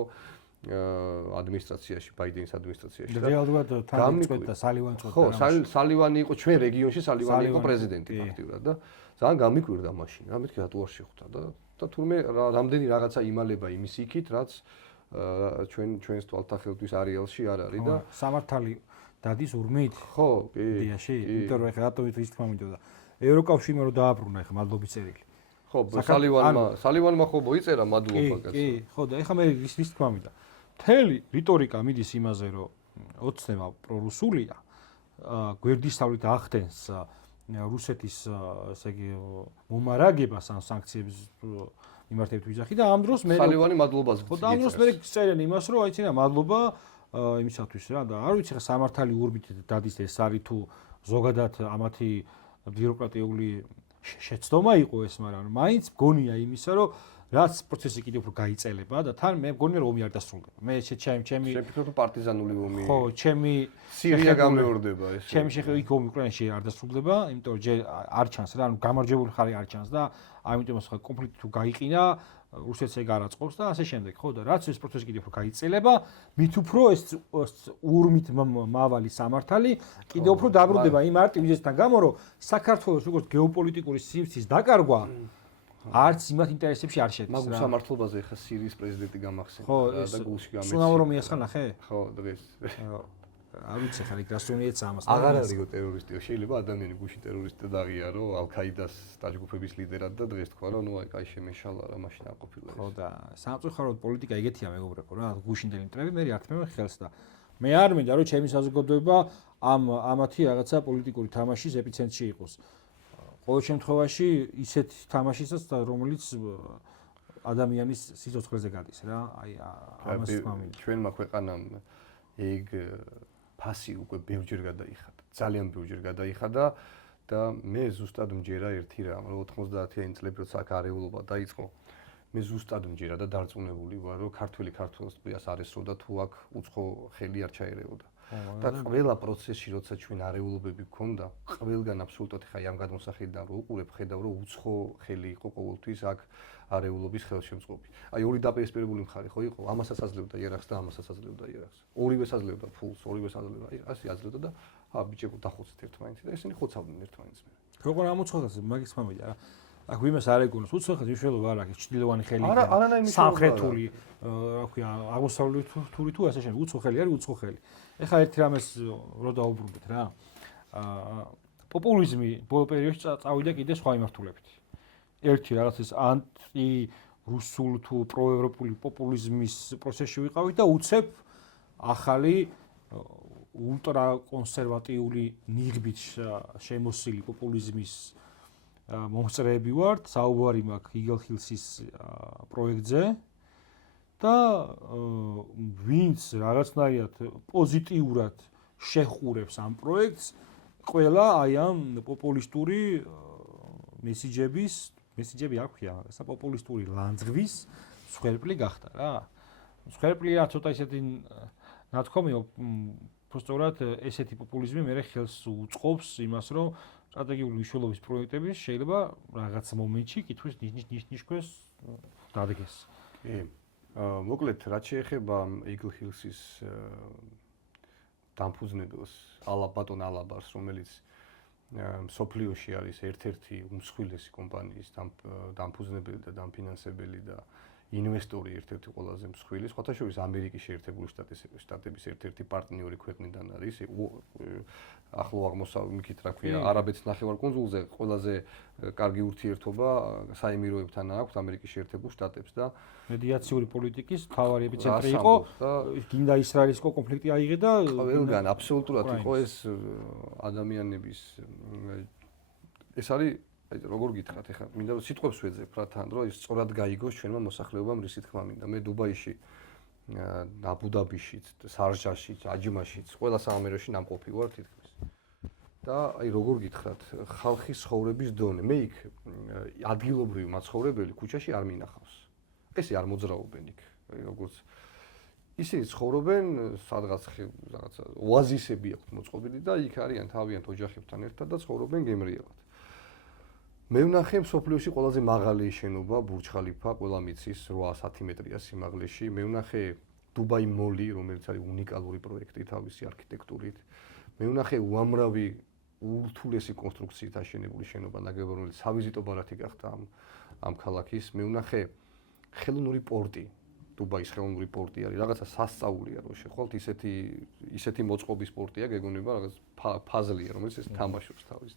ადმინისტრაციაში, ბაიდენის ადმინისტრაციაში. რეალურად თანამწყვეტ და სალივანი წვეთდა. ხო, სალივანი იყო ჩვენ რეგიონში, სალივანი იყო პრეზიდენტი ფაქტიურად და ძალიან გამიკვირდა მაშინ. რა მეთქი რატო არ შეხვდა და თურმე რამდენი რაღაცა იმალება იმის იქით, რაც ჩვენს თვალთახელთვის არეალში არ არის და სამართალი დადის ურმით? ხო, კი. იდეაში, იმიტომ რომ ეხლა რატომ ის თქმა მინდოდა. ევროკავშირმა რომ დააბრუნა ეხლა მადლობის წერილი. ხო, სალივანმა ხო მოიწერა მადლობა კაცო. კი, ხო და ეხლა მე ის თქმა მინდა. მთელი რიტორიკა მიდის იმაზე, რომ ოცნება პრორუსულია, გვერდისავლით ახდენს რუსეთის ესე იგი მომარაგებას ან სანქციების მიმართებით ვიძახი და ამ დროს მე სალივანი მადლობას ხო და ამ დროს მე წერენ იმას, რომ აი ცენა მადლობა იმისათვის რა და არ ვიცი ხა სამართალი ურმით დადის ეს არის თუ ზოგადად ამათი ბიუროკრატიული შეცდომა იყო ეს, მაგრამ მაინც გონია იმისა, რომ რაც პროცესი კიდევ უფრო გაიწელება და თან მე მგონია რომ ომი არ დასრულდება. მე ჩემი შეფიქრე პარტიზანული ომი. ხო, ჩემი სირია გამეორდება ეს. ჩემი შეხედვით იქ ომი უკრაინაში არ დასრულდება, იმიტომ რომ ჯერ არ ჩანს რა, ანუ გამარჯვებული ხარი არ ჩანს და ამიტომ ხა კონფლიქტი თუ გაიყინა, რუსეთს ეგ არ აწყობს და ასე შემდეგ, ხო და რაც ეს პროცესი კიდევ უფრო გაიწელება, მით უფრო ეს ურმით მავალი სამართალი კიდევ უფრო დაბრუნდება იმ არტივიზესთან გამო, რომ საქართველოს როგორც გეოპოლიტიკური სივრცის დაკარგვა არც იმათ ინტერესებში არ შედის რა. მაგ სამართლობაზე ხა სირიის პრეზიდენტი გამახსენდა და გულში გამეცი. სუნავრო მიასხა ნახე? ხო, დღეს. არ ვიცი ხარ იქ რასუნიეც ამას. აღარ არისო ტერორისტი, შეიძლება ადამიანი გულში ტერორისტი დაღიარო, ალ-ქაიდას დაჯგუფების ლიდერად და დღეს თქვა რომ ნუ აი კაი შემეშალა რა მაშინ არ ყოფილა ეს. ხო და სამწუხაროდ პოლიტიკა ეგეთია მეგობრებო რა, გუშინდელი მტრები მე ართმევენ ხელს და მე არ მინდა რომ ჩემი საზოგადოება ამათი რაღაცა პოლიტიკური თამაშის ეპიცენტრში იყოს. ყოველ შემთხვევაში ისეთ თამაშისაც რომელიც ადამიანის სიცოცხლეზე გადის რა, აი ამას თქმამი. ჩვენმა ქვეყანამ ეგ ფასი უკვე ბევრჯერ გადაიხადა. ძალიან ბევრჯერ გადაიხადა და მე ზუსტად მჯერა ერთი რამ, რომ 90-იანი წლები როცა აქ არეულობა დაიწყო, მე ზუსტად მჯერა და დარწმუნებული ვარ, რომ ქართველი ქართველს ტყვიას არ ესროდა თუ აქ უცხო ხელი არ ჩაერეოდა. და ყველა პროცესში როცა ჩვენ არეულობები გქონდა, ყველგან აბსოლუტურად ხა ამ გადმოსახედიდან რო უყურებ, ხედავ რომ უცხო ხელი იყო ყოველთვის აქ არეულობის ხელშემწყობი. აი ორი დაპირისპირებული მხარე ხო იყო, ამასაც აძლევდა იარაღს და ამასაც აძლევდა იარაღს. ორივეს აძლევდა ფულს, ორივეს აძლევდა იარაღს, აძლევდა და ბიჭებო დახოცეთ ერთმანეთს და ესენი ხოცავდნენ ერთმანეთს მე. როგორ ამოწყდეს მაგის თქმამია რა. აქ ვიმეს არ ეგონოს, უცხოელი მნიშვნელობა არ აქვს, ჭრილოვანი ხელი. სამხრეთული, რა ქვია, აღმოსავლეთური თუ ასე შემდეგ, უცხო ხელი არის უცხო ხელი. ეხლა ერთი რამეს რო დაუბრუნდეთ რა. პოპულიზმი ბოლო პერიოდში წავიდა კიდე სხვა მიმართულებით. ერთი რაღაც ეს ანტი-რუსულ თუ პროევროპული პოპულიზმის პროცესში ვიყავით და უცებ ახალი ულტრაკონსერვატიული ნიღბით შემოსილი პოპულიზმის მომწრეები ვართ, საუბარი მაქვს იგელხილსის პროექტზე და ვინც რაღაცნაირად პოზიტიურად შეხურებს ამ პროექტს, ყველა აი ამ პოპულისტური მესიჯები არ ქვია, ეს პოპულისტური ლანძღვის მსხვერპლი გახდა რა. მსხვერპლია ცოტა ისეთი ნათქვამია, უბრალოდ ესეთი პოპულიზმი მე ხელს უწყობს იმას, რომ სტრატეგიული მნიშვნელობის პროექტების შეიძლება რაღაც მომენტში კითხვის ნიშნქვეს დადგეს. კი. მოკლედ, რაც შეეხება იგლჰილსის დამფუძნებელს, ბატონ ალაბარს, რომელიც მსოფლიოში არის ერთ-ერთი უმსხვილესი კომპანიის დამფუძნებელი და დამფინანსებელი და ინვესტორი ერთ-ერთი ყველაზე მსხვილი, სხვათა შორის ამერიკის შეერთებული შტატების ერთ-ერთი პარტნიორი ქვეყნიდან არის. ახლო აღმოსავლეთით, რა ქვია, არაბეთის ნახევარკუნძულზე ყველაზე კარგი ურთიერთობა საემიროებთან აქვს ამერიკის შეერთებულ შტატებს და მედიაციური პოლიტიკის მთავარი ეპიცენტრი იყო. გინდა ისრაელისკო კონფლიქტი აიღე და ყველგან აბსოლუტურად იყო ეს ადამიანების ეს არის აი როგორ გითხრათ ეხლა მინდა რომ სიტყვებს ვეძებ რა თან რომ ის სწორად გაიგოს ჩვენმა მოსახლეობამ რისი თქმა მინდა მე დუბაიში აბუ-დაბიშიც სარჟაშიც აჯმაშიც ყველა საამეროში ნამყოფი ვარ თითქმის და აი როგორ გითხრათ ხალხის ცხოვრების დონე მე იქ ადგილობრივი მაცხოვრებელი ქუჩაში არ მინახავს ესე არ მოძრაობენ იქ როგორც ისინი ცხოვრობენ სადღაც რაღაცა ოაზისები აქვთ მოწყობილი და იქ არიან თავიანთ ოჯახებთან ერთად და ცხოვრობენ გემრიელად მე ვნახე მსოფლიოში ყველაზე მაღალი შენობა ბურჯ ხალიფა, ყველა მიცის 810 მეტრია სიმაღლეში. მე ვნახე დუბაი მოლი, რომელიც არის უნიკალური პროექტი თავისი არქიტექტურით. მე ვნახე უამრავი ურთულესი კონსტრუქციით აშენებული შენობა, ნაგებობა, რომელიც სავიზიტო ბარათი გახდა ამ ქალაქის. მე ვნახე ხელოვნური პორტი, დუბაის ხელოვნური პორტი არის, რაღაცა სასწაულია რომ შეხვალთ ისეთი მოწყობის პორტია, გეგონება რაღაც ფაზლია, რომელიც ეს თამაშობს თავის.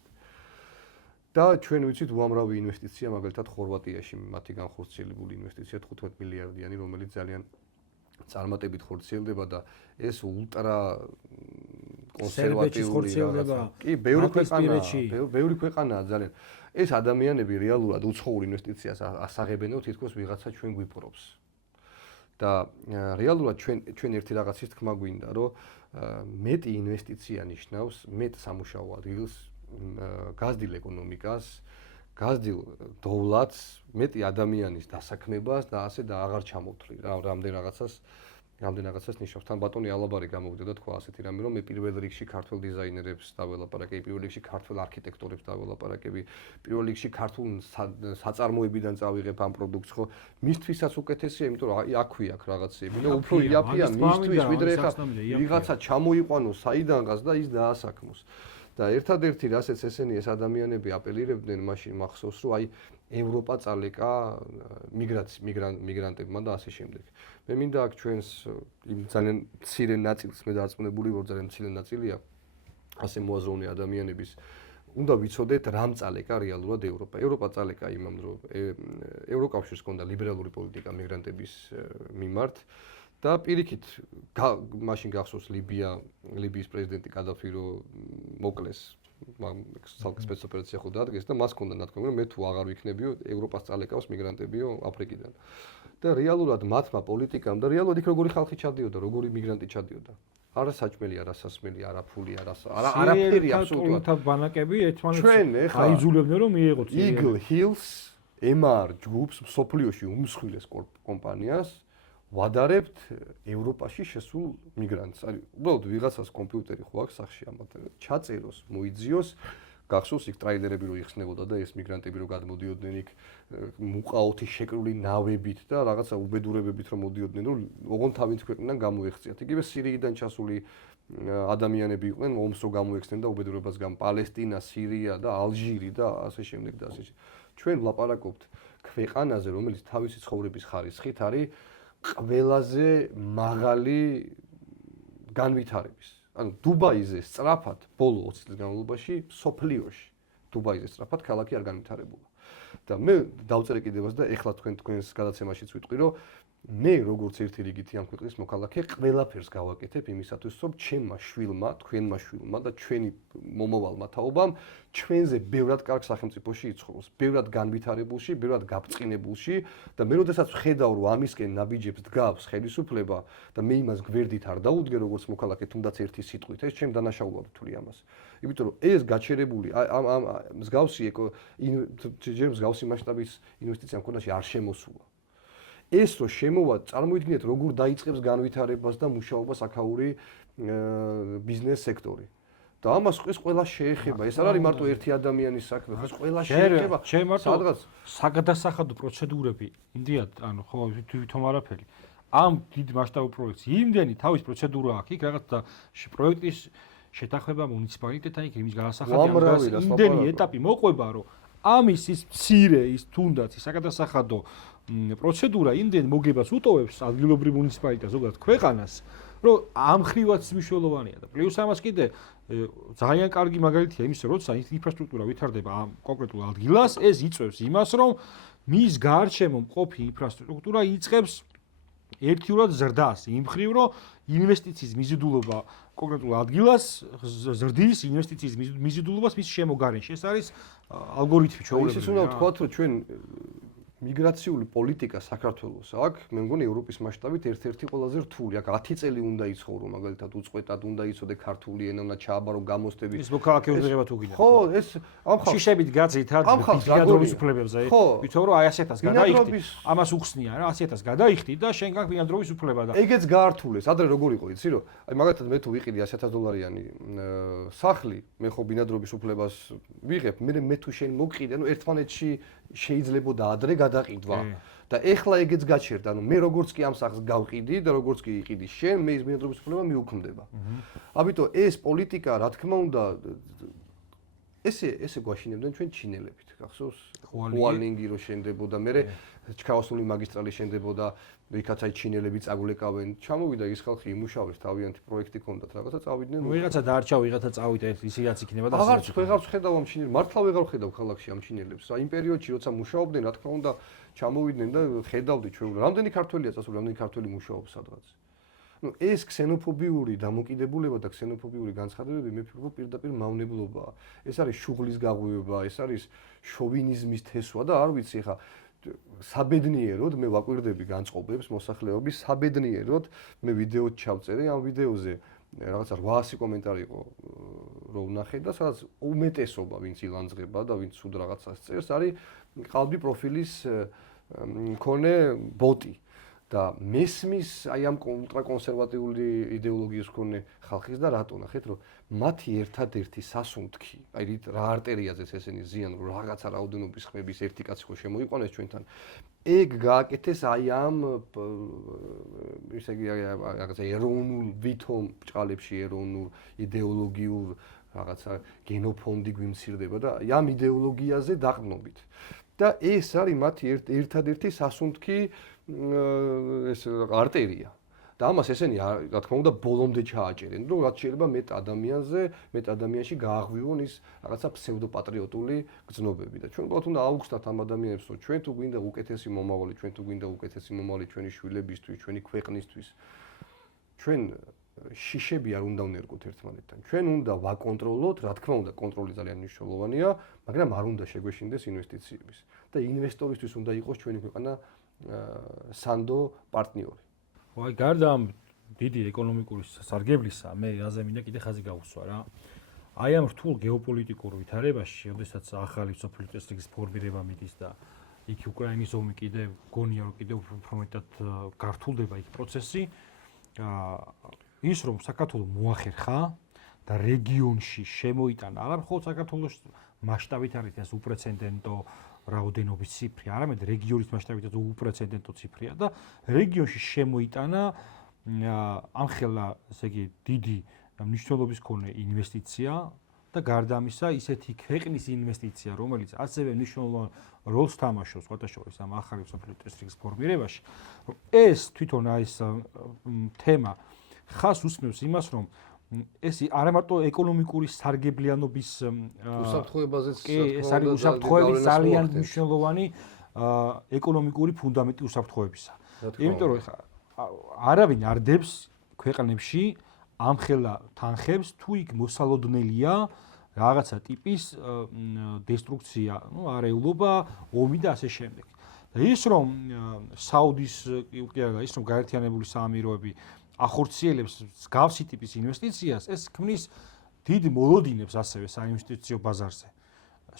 და ჩვენ ვიცით უამრავი ინვესტიცია, მაგალითად ხორვატიაში მათი განხორციელებული ინვესტიცია 15 მილიარდიანი, რომელიც ძალიან წარმატებით ხორციელდება და ეს ultra კონსერვატიული რაღაცა. კი, ბევრი ქვეყანაა ძალიან. ეს ადამიანები რეალურად უცხოურ ინვესტიციას ასაღებენ, რომ თითქოს ვიღაცა ჩვენ გვიპრობს. და რეალურად ჩვენ ერთი რაღაცის თქმა გვინდა, რომ მეტი ინვესტიცია ნიშნავს მეტ სამუშაო ადგილს, გაზრდილ ეკონომიკას, გაზრდილ დოვლათს, მეტი ადამიანის დასაქმებას და ასე და აღარ ჩამოვთვლი რამდენ რაღაცას ნიშნავს. თან ბატონი ალაბარი გამოვიდა და თქვა ასეთი რამე, რომ მე პირველ რიგში ქართველ დიზაინერებს დაველაპარაკები, პირველ რიგში ქართველ არქიტექტორებს დაველაპარაკები, პირველ რიგში ქართულ საწარმოებიდან წავიღებ ამ პროდუქტს, ხო? მისთვისაც უკეთესია, იმიტომ რომ აქვე აქვს რაღაცები და უფრო იაფია მისთვის, ვიდრე ხა ვიღაცა ჩამოიყვანოს საიდანღაც და ის დაასაქმოს. და ერთადერთი რასაც ესენი ეს ადამიანები აპელირებდნენ მაშინ მახსოვს რომ აი ევროპა წალეკა მიგრანტებმა და ასე შემდეგ. მე მინდა აქ ჩვენს იმ ძალიან მცირე ნაწილს მე დარწმუნებული ვარ ძალიან მცირე ნაწილია ასე მოაზროვნე ადამიანების უნდა ვიცოდეთ რამ წალეკა რეალურად ევროპა. ევროპა წალეკა იმამ რომ ევროკავშირს ჰქონდა ლიბერალური პოლიტიკა მიგრანტების მიმართ და პირიქით მაშინ გახსოვს ლიბიის პრეზიდენტი კადაფი რომ მოკლეს ცალკე სპეცოპერაცია ხო დადგეს და მას ჰქონდა ნათქვამი რომ მე თუ აღარ ვიქნებიო ევროპას წალეკავს მიგრანტებიო აფრიკიდან და რეალურად მათმა პოლიტიკამ და რეალურად იქ როგორი ხალხი ჩადიოდა როგორი მიგრანტი ჩადიოდა არა საჭმელი არა სასმელი არა ფული არაფერი აბსოლუტურად ბანაკები ერთმანეთს აიძულებდნენ რომ მიიღოთ Eagle Hills MR ჯგუფს სოფლიოში უმსხვილეს კომპანიას ვადარებთ ევროპაში შესულ მიგრანტს. არის უბრალოდ ვიღაცას კომპიუტერი ხო აქვს სახში ამათ ჩაწეროს, მოიძიოს, გახსოვს იქ ტრაილერები რო იხსნებოდა და ეს მიგრანტები რო გადმოდიოდნენ იქ მუყაოთი შეკრული ნავებით და რაღაცა უბედურებებით რომ მოდიოდნენ, რომ ოღონდ თავის ქვეყნიდან გამოეხციათ. იგივე სირიიდან ჩასული ადამიანები იყვნენ, ომს რო გამოეხსნენ და უბედურებას გამ პალესტინა, სირია და ალჟირი და ასე შემდეგ და ასე. ჩვენ ვლაპარაკობთ ქვეყანაზე, რომელიც თავისი ცხოვრების ხარისხით არის ყველაზე მაღალი განვითარების. ანუ დუბაიზე სწრაფად ბოლო 20 წლის განმავლობაში სოფლიოში დუბაიზე სწრაფად ქალაქი არ განვითარებულა. და მე დავწერე კიდევაც და ეხლა თქვენს გადაცემაშიც ვიტყვი, რომ მე როგორც ერთი რიგითი ამ ქვეყნის მოქალაქე ყველაფერს გავაკეთებ იმისათვის, რომ ჩემმა შვილმა, თქვენმა შვილმა და ჩვენი მომავალმა თაობამ ჩვენზე ბევრად კარგ სახელმწიფოში იცხოვროს, ბევრად განვითარებულში, ბევრად გაბწყინებულში და მე როდესაც ვხედავ, რომ ამისკენ ნაბიჯებს დგავს ხელისუფლება და მე იმას გვერდით არ დაუდგე როგორც მოქალაქე, თუნდაც ერთი სიტყვით, ეს ჩემ დანაშაულად ვთვლი ამას. იმიტომ რომ ეს გაჩერებული ამ მსგავსი მსგავსი მასშტაბის ინვესტიცია მქონდაში არ შემოსულა. ეს რო შემოვა, წარმოიდგინეთ როგორ დაიწყებს განვითარებას და მუშაობას აქაური ბიზნეს სექტორი. და ამას ყველა შეეხება. ეს არ არის მარტო ერთი ადამიანის საქმე, ეს ყველა შეეხება. სადღაც საგადასახადო პროცედურები, იმდენად, ანუ ხო თვითონ არაფერი. ამ დიდ მასშტაბურ პროექტს იმდენი თავის პროცედურა აქვს, იქ რაღაც და პროექტის შეთანხმება მუნიციპალიტეტთან, იქ იმის განასახადი, იმდენი ეტაპი მოყვება, რომ ამის ის მცირე, ის თუნდაც ის საგადასახადო პროცედურა იმდენ მოგებას უტოვებს ადგილობრივ მუნიციპალიტეტს ზოგადად ქვეყანას, რომ ამ ხრივაც მნიშვნელოვანია და პლუს ამას კიდე ძალიან კარგი მაგალითია იმის, როცა ინფრასტრუქტურა ვითარდება ამ კონკრეტულ ადგილას, ეს იწვევს იმას, რომ მის გარშემო მყოფი ინფრასტრუქტურა იწყებს ერთიურად ზრდას, იმ ხრივ, რომ ინვესტიციის მიზიდულობა კონკრეტულ ადგილას ზრდის ინვესტიციის მიზიდულობას მის შემოგარენში. ეს არის ალგორითმი ჩვეულებრივი. ისიც უნდა ვთქვათ, რომ ჩვენ მიგრაციული პოლიტიკა საქართველოს აქვს, მე მგონი ევროპის მასშტაბით ერთ-ერთი ყველაზე რთული. აქ 10 წელი უნდა იცხოვრო, მაგალითად უწყვეტად უნდა იცოდე ქართული ენა, უნდა ჩააბარო გამოსტები. ის მოქალაქეობის მიღება თუ გინდა. ხო, ეს ამ ხალხს შიშებით გაწითად ბინადრობის უფლებებზე. ვითომ რომ აი 100.000-ს გადაიხდი, ამას უხსნია რა, 100.000-ს გადაიხდი და შენ გაქვს ბინადრობის უფლება და ეგეც გაართულეს. ადრე როგორ იყო, იცი რომ აი მაგალითად მე თუ ვიყიდი 100.000 დოლარიანი სახლი, მე ხო ბინადრობის უფლებას ვიღებ, მე თუ შენ მოგყიდე, ანუ ერთმანეთში შეიძლებოდა ადრე გადაყიდვა და ეხლა ეგეც გაჩერდა, ანუ მე როგორც კი ამ სახლს გავყიდი და როგორც კი იყიდი შენ, მე ის ბინადრობის უფლება მიუქმდება. ამიტომ ეს პოლიტიკა, რა თქმა უნდა, ესე გვაშინებდნენ ჩვენ ჩინელებით, გახსოვს? ხუალინგი რო შენდებოდა, მე ჩქაოსნული მაგისტრალი შენდებოდა, იქაც აი ჩინელები წაგულეკავენ. ჩამოვიდა ის ხალხი იმუშავეს, თავიანთი პროექტი ჰქონდათ, რაღაცა წავიდნენ. ვიღაცა დაარჩა, ვიღაცა წავიდა, ისიც იქნება და აღარც ხედავ ამ ჩინელებს, მართლა ვეღარ ხედავ ქალაქში ამ ჩინელებს. იმ პერიოდში როცა მუშაობდნენ, რა თქმა უნდა, ჩამოვიდნენ და ხედავდი ჩვენ. რამდენი ქართველია წასული, რამდენი ქართველი მუშაობს სადღაც. ну ეს ქსენოფობიური დამოკიდებულება და ქსენოფობიური განცხადებები მე ვფიქრობ პირდაპირ მავნებლობაა. ეს არის შუღლის გაღვივება, ეს არის შოვინიზმის თესვა და არ ვიცი ხა საბედნიეროდ მე ვაკვირდები განწყობებს მოსახლეობის საბედნიეროდ მე ვიდეოც ჩავწერე ამ ვიდეოზე რაღაცა 800 კომენტარი იყო რომ ვნახე და სადაც უმეტესობა ვინც ილანძღება და ვინც სულ რაღაცას წერს არის ყალბი პროფილის მქონე ბოტი და მესმის აი ამ ულტრაკონსერვატიული იდეოლოგიის მქონე ხალხის და რატო ნახეთ რომ მათი ერთადერთი სასუნთქი აი რა არტერიაზეც ესენი ზიან რომ რაღაცა რაოდენობის ხმების ერთი კაცი ხო შემოიყვანეს ჩვენთან ეგ გააკეთეს აი ამ ისე იგი რაღაცა ეროვნულ ვითომ ბჭყალებში ეროვნულ იდეოლოგიურ რაღაცა გენოფონდი გვიმცირდება და ამ იდეოლოგიაზე დაყრდნობით და ეს არის მათი ერთადერთი სასუნთქი ეს არტერია და ამას ესენი რა თქმა უნდა ბოლომდე ჩააჭერენ რომ რაც შეიძლება მეტ ადამიანში გააღვივონ ის რაღაცა ფსევდოპატრიოტული გრძნობები და ჩვენ უბრალოდ უნდა აუგსტათ ამ ადამიანებს რომ ჩვენ თუ გვინდა უკეთესი მომავალი ჩვენ თუ გვინდა უკეთესი მომავალი ჩვენი შვილებისთვის ჩვენი ქვეყნისთვის ჩვენ შიშები არ უნდა ვნერგოთ ერთმანეთთან ჩვენ უნდა ვაკონტროლოთ რა თქმა უნდა კონტროლი ძალიან მნიშვნელოვანია მაგრამ არ უნდა შეგვეშინდეს ინვესტიციების და ინვესტორისთვის უნდა იყოს ჩვენი ქვეყანა სანდო პარტნიორი. აი გარდა ამ დიდი ეკონომიკური სარგებლისა, მე აზე მინდა კიდე ხაზი გავუსვა რა. აი ამ რთულ გეოპოლიტიკურ ვითარებაში, როდესაც ახალი სოფლიო წესრიგის ფორმირება მიდის და იქ უკრაინის ომი კიდე გონია რომ კიდე უფრო მეტად გართულდება იქ პროცესი, ის რომ საქართველოს მოახერხა და რეგიონში შემოიტანა, არა მხოლოდ საქართველოს მასშტაბით არის ეს უპრეცედენტო რაოდენობის ციფრი, არამედ რეგიონის მასშტაბითაც უპრეცედენტო ციფრია და რეგიონში შემოიტანა ამხელა, ესე იგი, დიდი მნიშვნელობის მქონე ინვესტიცია და გარდა ამისა, ისეთი ქვეყნის ინვესტიცია, რომელიც ასევე მნიშვნელოვან როლს თამაშობს სხვადასხვა ამ ახალი სოფლიო წესრიგის ფორმირებაში, რომ ეს თვითონ ეს თემა ხას უსმევს იმას, რომ ეს არა მარტო ეკონომიკური სარგებლიანობის უსაფრთხოებაზეც ეს არის უსაფრთხოების ძალიან მნიშვნელოვანი ეკონომიკური ფუნდამენტი უსაფრთხოებისა. იმიტომ რომ არავინ არ დებს ქვეყნებში ამხელა თანხებს თუ იქ მოსალოდნელია რაღაცა ტიპის დესტრუქცია, არეულობა, ომი და ასე შემდეგ. და ის რომ საუდის კი არა, ის რომ გაერთიანებული საამიროები ახორციელებს მსგავსი ტიპის ინვესტიციას, ეს ქმნის დიდ მოლოდინებს ასევე საინვესტიციო ბაზარზე.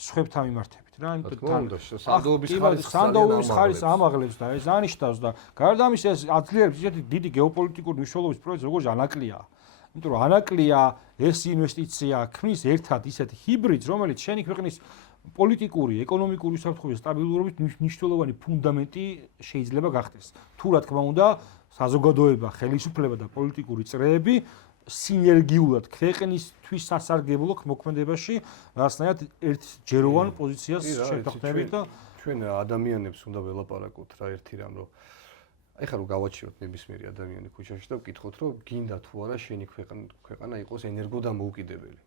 სხვებთან მიმართებით რა, იმიტომ სანდოობის ხარისხს ამაღლებს და ეს ანიშნავს და გარდა ამისა ეს აძლიერებს ისეთი დიდი გეოპოლიტიკური მნიშვნელობის პროექტს, როგორც ანაკლია. იმიტომ რომ ანაკლია ეს ინვესტიცია ქმნის ერთად ისეთ ჰიბრიდს, რომელიც შენი ქვეყნის პოლიტიკური, ეკონომიკური უსაფრთხოების სტაბილურობის მნიშვნელოვანი ფუნდამენტი შეიძლება გახდეს. თუ რა თქმა უნდა, საზოგადოება, ხელისუფლება და პოლიტიკური წრეები სინერგიულად ქვეყნისთვის სასარგებლო მოქმედებაში რაღაცნაირად ერთჯეროვან პოზიციას შევხვდებით და ჩვენ ადამიანებს უნდა ველაპარაკოთ რა ერთი რამ რომ ეხლა რომ გავაჩეროთ ნებისმიერი ადამიანი ქუჩაში და ვკითხოთ რომ გინდა თუ არა შენი ქვეყანა იყოს ენერგოდამოუკიდებელი.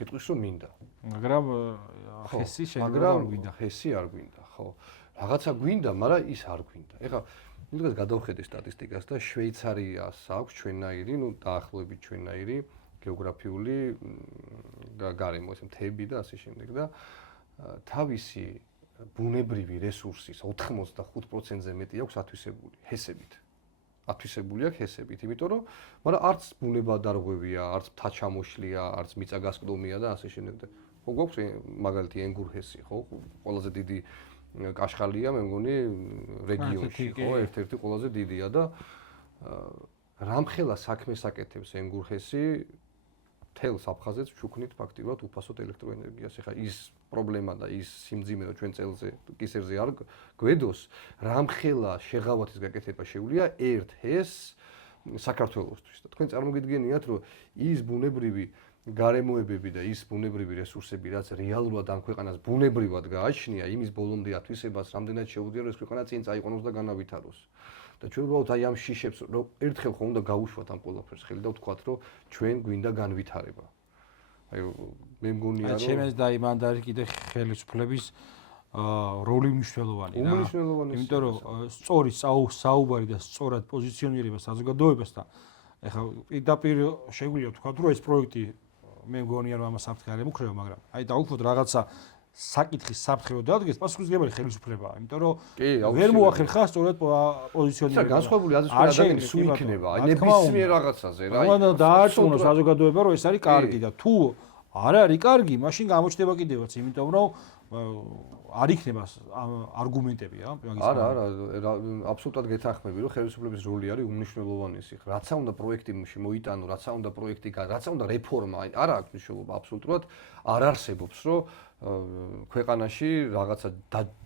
გეტყვის რომ მინდა. მაგრამ ხესი შეიძლება არ გვინდა. ხესი არ გვინდა, ხო. რაღაცა გვინდა, მაგრამ ის არ გვინდა. ეხლა ნუ გადავხედე სტატისტიკას და შვეიცარიას აქვს ჩვენნაირი, ნუ დაახლოებით ჩვენნაირი გეოგრაფიული გარემო, ეს მთები და ასე შემდეგ და თავისი ბუნებრივი რესურსის 85%-ზე მეტი აქვს ათვისებული ჰესებით. ათვისებული აქვს ჰესებით, იმიტომ რომ მაგრამ არც ბუნება დარღვევია, არც მთაჩამოშლია, არც მიწაგასკდომია და ასე შემდეგ. ხო გვაქვს მაგალითი ენგურჰესი, ხო? ყველაზე დიდი კაშხალია, მე მგონი რეგიონში, ხო, ერთ-ერთი ყველაზე დიდია და რამხელა საქმეს აკეთებს ენგურჰესი თელს აფხაზეთს ვჩუქნით ფაქტიურად უფასოდ ელექტროენერგიას. ეხლა ის პრობლემა და ის სიმძიმე რომ ჩვენ წელზე კისერზე არ გვედოს, რამხელა შეღავათის გაკეთება შეუძლია ერთ ჰეს საქართველოსთვის. და თქვენ წარმოგიდგენიათ, რომ ის ბუნებრივი გარემოებები და ის ბუნებრივი რესურსები, რაც რეალურად ამ ქვეყანას ბუნებრივად გააჩნია, იმის ბოლომდე ათვისებას რამდენად შეუძლია, რომ ეს ქვეყანა წინ წაიყვანოს და განავითაროს. და ჩვენ უბრალოდ აი ამ შიშებს რომ ერთხელ ხომ უნდა გავუშვათ ამ ყველაფერს ხელი და ვთქვათ, რომ ჩვენ გვინდა განვითარება. აი მე მგონია რომ ჩემს და იმანდარი კიდე ხელისუფლების როლი მნიშვნელოვანია რა. იმიტომ რომ სწორი საუბარი და სწორად პოზიციონირება საზოგადოებასთან ეხლა პირდაპირ შეგვიძლია ვთქვათ, რომ ეს პროექტი მე მგონია რომ ამას საფრთხე არ ემუქრება, მაგრამ აი დაუშვოთ რაღაცა საკითხის საფრთხე რომ დადგეს, პასუხისმგებელი ხელისუფლებაა, იმიტომ რომ ვერ მოახერხა სწორად პოზიციონირება. განსხვავებული აზრისხმები ადამიანის სულ იქნება, აი ნებისმიერ რაღაცაზე რა. უნდა დაარწმუნოს საზოგადოება, რომ ეს არის კარგი და თუ არ არის კარგი, მაშინ გამოჩნდება კიდევაც, იმიტომ რომ არ იქნება არგუმენტები რა. არა, აბსოლუტურად გეთანხმები, რომ ხელისუფლების როლი არის უმნიშვნელოვანესი. რაცა უნდა პროექტი მოიტანო, რაცა უნდა პროექტი, რაცა უნდა რეფორმა, არა აქვს მნიშვნელობა აბსოლუტურად, არ არსებობს, რომ ქვეყანაში რაღაცა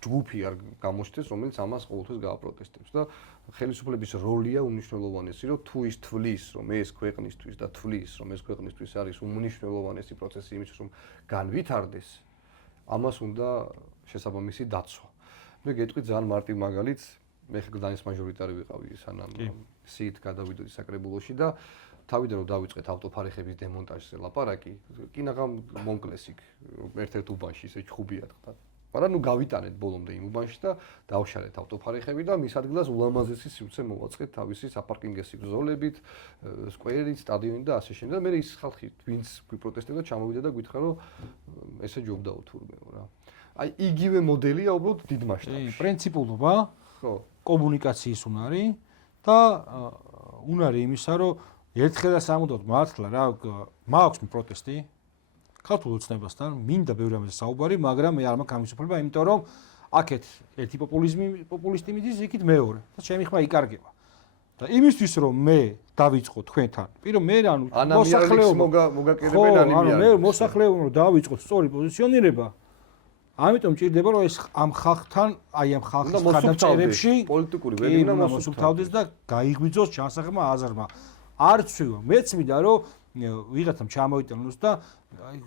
ჯგუფი არ გამოჩნდეს, რომელიც ამას ყოველთვის გააპროტესტებს და ხელისუფლების როლია უმნიშვნელოვანესი, რომ თუ ის თვლის, რომ ეს ქვეყნისთვის და თვლის, რომ ეს ქვეყნისთვის არის უმნიშვნელოვანესი პროცესი იმისთვის, რომ განვითარდეს, ამას უნდა შესაბამისი დაცვა. მე გეტყვი ძალიან მარტივ მაგალითს, მე გზანის მაჟორიტარი ვიყავი სანამ სიით გადავიდოდი საკრებულოში და თავიდან რომ დავიწყეთ ავტოფარეხების დემონტაჟზე ლაპარაკი, კინაღამ მომკლეს იქ ერთ-ერთ უბანში ისე ჩხუბიად ხდა. მაგრამ ნუ გავიტანეთ ბოლომდე იმ უბანში და დავშალეთ ავტოფარეხები და მის ადგილას ულამაზესი სივრცე მოვაწყეთ თავისი საპარკინგესი ბრძოლებით, სკვერით, სტადიონით და ასე შემდეგ. და მე ის ხალხი, ვინც გვიპროტესტებდა, ჩამოვიდა და გითხრა, რომ ესე ჯობდაო თურმეო რა. აი იგივე მოდელია უბრალოდ დიდ მასშტაბში. პრინციპულობა, ხო, კომუნიკაციის უნარი და უნარი იმისა, რომ ერთხელ და სამუდამოდ მართლა რა მაქვს პროტესტი ქართულ ოცნებასთან, მინდა ბევრი რამეზე საუბარი, მაგრამ მე არ მაქვს გამისუფლება, იმიტომ რომ აქეთ ერთი პოპულისტი მიდის, იქით მეორე და ჩემი ხმა იკარგება. და იმისთვის რომ მე დავიწყო თქვენთან, პირო მე ანუ მოგაკერებენ ანიმიარებს. მე მოსახლეობამ რომ დავიწყოთ სწორი პოზიციონირება, ამიტომ ჭირდება რომ ეს ამ ხალხთან, აი ამ ხალხის ხარდამჭერებში პოლიტიკური ველი უნდა მოსუფთავდეს და გაიღვიძოს ჩანსახმა აზრმა. არც ვივა, მეც მინდა რომ ვიღაცამ ჩამოიტანოს და აი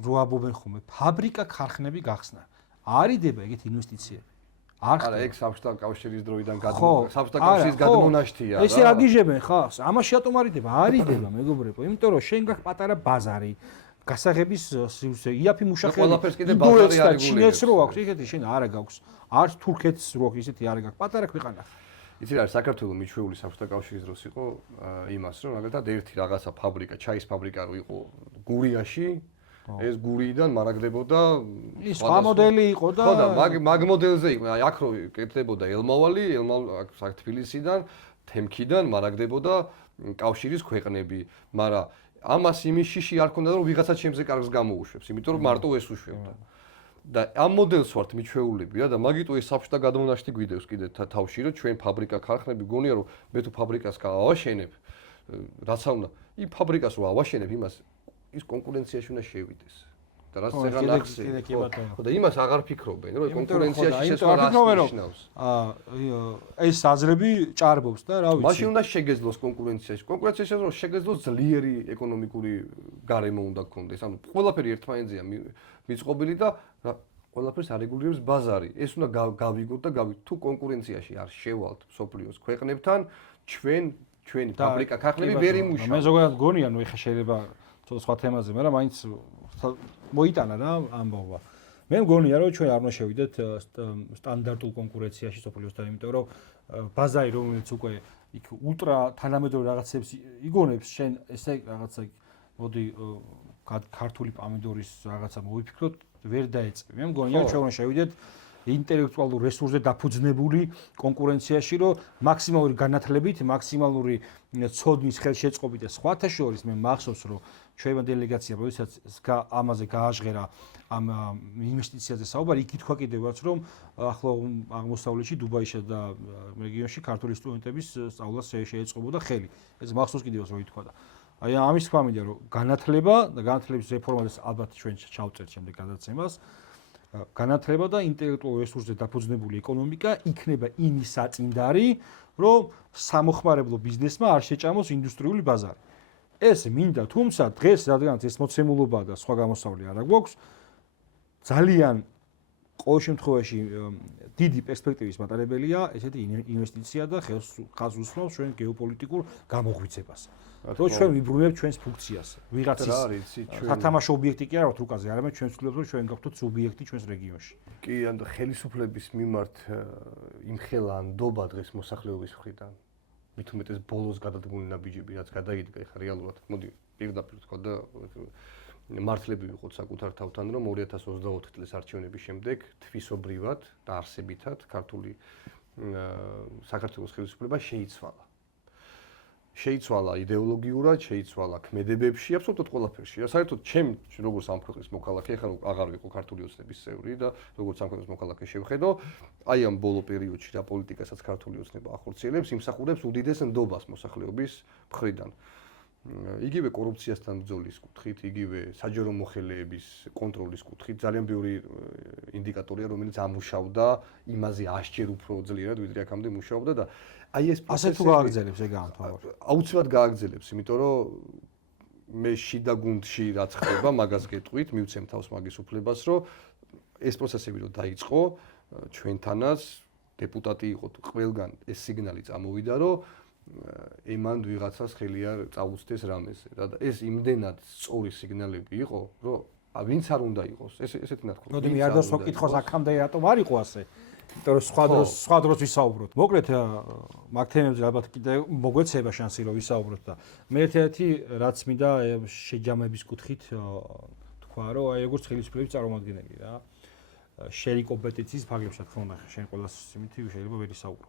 რო აბობენ ხოლმე ფაბრიკა ქარხნები გახსნა. არიდება ეგეთი ინვესტიციები. არა, ეგ საბჭოთა კავშირის დროიდან საბჭოთა კავშირის გადმონაშთია რა. ესე აგიჟებენ ხალხს, ამაში რატომ არიდება? არიდება მეგობრებო, იმიტომ რომ შენ გაქვს პატარა ბაზარი, გასაღების სივრცე, იაფი მუშახელი. ყველაფერს კიდე ბაზარი არ ჩინეთს რო აქვს, ეგეთი შენ არა გაქვს. არც თურქეთს რო აქვს, ისეთი არ გაქვს. პატარა ქვეყანა. იცი რა, საქართველოს მიჩვეული საბჭოთა კავშირის დროს იყო იმას, რომ მაგალითად ერთი რაღაცა ფაბრიკა, ჩაის ფაბრიკა რო იყო გურიაში, ეს გურიიდან მარაგდებოდა ის სხვა მოდელი იყო და ხო და მაგ მოდელზე იყო. აი აქ რო კეთდებოდა ელმავალი, აქ თბილისიდან, თემქიდან მარაგდებოდა კავშირის ქვეყნები, მაგრამ ამას იმის შიში არ ქონდა, რომ ვიღაცა ჩემზე კარგს გამოუშვებს, იმიტომ რომ მარტო ეს უშვებდა. და ამ მოდელს ვართ მიჩვეულები რა და მაგიტო ეს საბჭოთა გადმონაშთი გვიდევს კიდე თავში რომ ჩვენ ფაბრიკა ქარხნები გონია რომ მე თუ ფაბრიკას გავავაშენებ რაცა უნდა იმ ფაბრიკას რო ავაშენებ იმას ის კონკურენციაში უნდა შევიდეს და რაც ეგან ახსენე ხო და იმას აღარ ფიქრობენ რომ კონკურენციაში შესვლა ნიშნავს ეს აზრები ჭარბობს და რა ვიცი მაშინ უნდა შეგეძლოს კონკურენციაში რომ შეგეძლოს ძლიერი ეკონომიკური გარემო უნდა გქონდეს ანუ ყველაფერი ერთმანეთზეა მიწყობილი და ყველაფერს არეგულირებს ბაზარი. ეს უნდა გავიგოთ და თუ კონკურენციაში არ შევალთ სოფლიოს ქვეყნებთან, ჩვენი ფაბრიკა ქარხნები ვერ იმუშავებს. მე ზოგადად გონია, ნუ ეხა შეიძლება ცოტა სხვა თემაზე, მაგრამ მაინც მოიტანა რა ამბობა. მე მგონია, რომ ჩვენ არ უნდა შევიდეთ სტანდარტულ კონკურენციაში სოფლიოსთან, იმიტომ რომ ბაზარი რომელიც უკვე იქ ულტრა თანამედროვე რაღაცებს იგონებს, შენ ესე რაღაცა მოდი ქართული პომიდორის რაღაცა მოვიფიქროთ, ვერ დაეწევი. მე მგონია, რომ ჩვენ უნდა შევიდეთ ინტელექტუალურ რესურსზე დაფუძნებული კონკურენციაში, რომ მაქსიმალური განათლებით, მაქსიმალური ცოდნის ხელშეწყობით და სხვათა შორის მე მახსოვს, რომ ჩვენი დელეგაცია, როდესაც ამაზე გააჟღერა ამ ინვესტიციაზე საუბარი, იქ ითქვა კიდევაც, რომ ახლო აღმოსავლეთში, დუბაიში და რეგიონში ქართული სტუდენტების სწავლას შეეწყობოდა ხელი. ეს მახსოვს კიდევაც რომ ითქვა და აი ამის თქვა მინდა რომ განათლება და განათლების რეფორმაზე ალბათ ჩვენ ჩავწერთ შემდეგ გადაცემას განათლება და ინტელექტუალურ რესურსზე დაფუძნებული ეკონომიკა იქნება იმის საწინდარი რომ სამოხმარებლო ბიზნესმა არ შეჭამოს ინდუსტრიული ბაზარი ეს მინდა, თუმცა დღეს რადგანაც ეს მოცემულობა და სხვა გამოსავალი არ გვაქვს, ძალიან ყოველ შემთხვევაში დიდი პერსპექტივის მატარებელია ესეთი ინვესტიცია და ხაზს უსვამს ჩვენ გეოპოლიტიკურ გამოღვიძებას. რომ ჩვენ ვიბრუნებთ ჩვენს ფუნქციას. ვიღაცის სათამაშო ობიექტი კი არა ვართ რუკაზე, არამედ ჩვენ ვცდილობთ რომ ჩვენ გავხდოთ სუბიექტი ჩვენს რეგიონში. კი, ან ხელისუფლების მიმართ იმხელა ნდობა დღეს მოსახლეობის მხრიდან. მით უმეტეს ბოლოს გადადგმული ნაბიჯები რაც გადაიდგა ეხა რეალურად. მოდი პირდაპირ თქვა და მართლები ვიყოთ საკუთარ თავთან, რომ 2024 წლის არჩევნების შემდეგ თვისობრივად და არსებითად ქართული საქართველოს ხელისუფლება შეიცვალა. შეიცვალა იდეოლოგიურად, შეიცვალა ქმედებებში, აბსოლუტურად ყველაფერში. საერთოდ ჩემ როგორც ამ ქვეყნის მოქალაქე, ახლა აღარ ვიყო ქართული ოცნების წევრი და როგორც ამ ქვეყნის მოქალაქე შევხედო, აი ამ ბოლო პერიოდში რა პოლიტიკასაც ქართული ოცნება ახორციელებს, იმსახურებს უდიდეს ნდობას მოსახლეობის მხრიდან. იგივე კორუფციასთან ბრძოლის კუთხით, იგივე საჯარო მოხელეების კონტროლის კუთხით ძალიან ბევრი ინდიკატორია, რომელიც ამუშავდა იმაზე 100 ჯერ უფრო ძლიერად, ვიდრე აქამდე მუშაობდა და აი ეს ასე თუ გააგრძელებს ეგ ამთავრად. აუცილებლად გააგრძელებს, იმიტომ რომ მე შიდა გუნდში რაც ხდება, მაგას გეტყვით, მივცემ თავს მაგის უფლებას, რომ ეს პროცესები რომ დაიწყო, ჩვენთანაც დეპუტატი იყოთ, ყველგან ეს სიგნალი წამოვიდა, რომ ემან ვიღაცას ხელი არ წაუწდეს რამეზე. და ეს იმდენად სწორი სიგნალები იყო, რომ ვინც არ უნდა იყოს. ესეთი ნათქვამი. მოდი მე არ დავსვა კითხოს აქამდე რატომ არ იყო ასე? იმიტომ რომ სხვა დროს ვისაუბროთ. მოკლედ მაგ თემებზე ალბათ კიდე მოგვეცება შანსი რომ ვისაუბროთ და მე ერთ-ერთი რაც მინდა შეჯამების კუთხით თქვა, რომ აი როგორც ხელისუფლების წარმომადგენელი რა. შენი კომპეტენციის ფარგლებში რა თქმა უნდა, შენ ყველას იმითი შეიძლება ვერ ისაუბრო.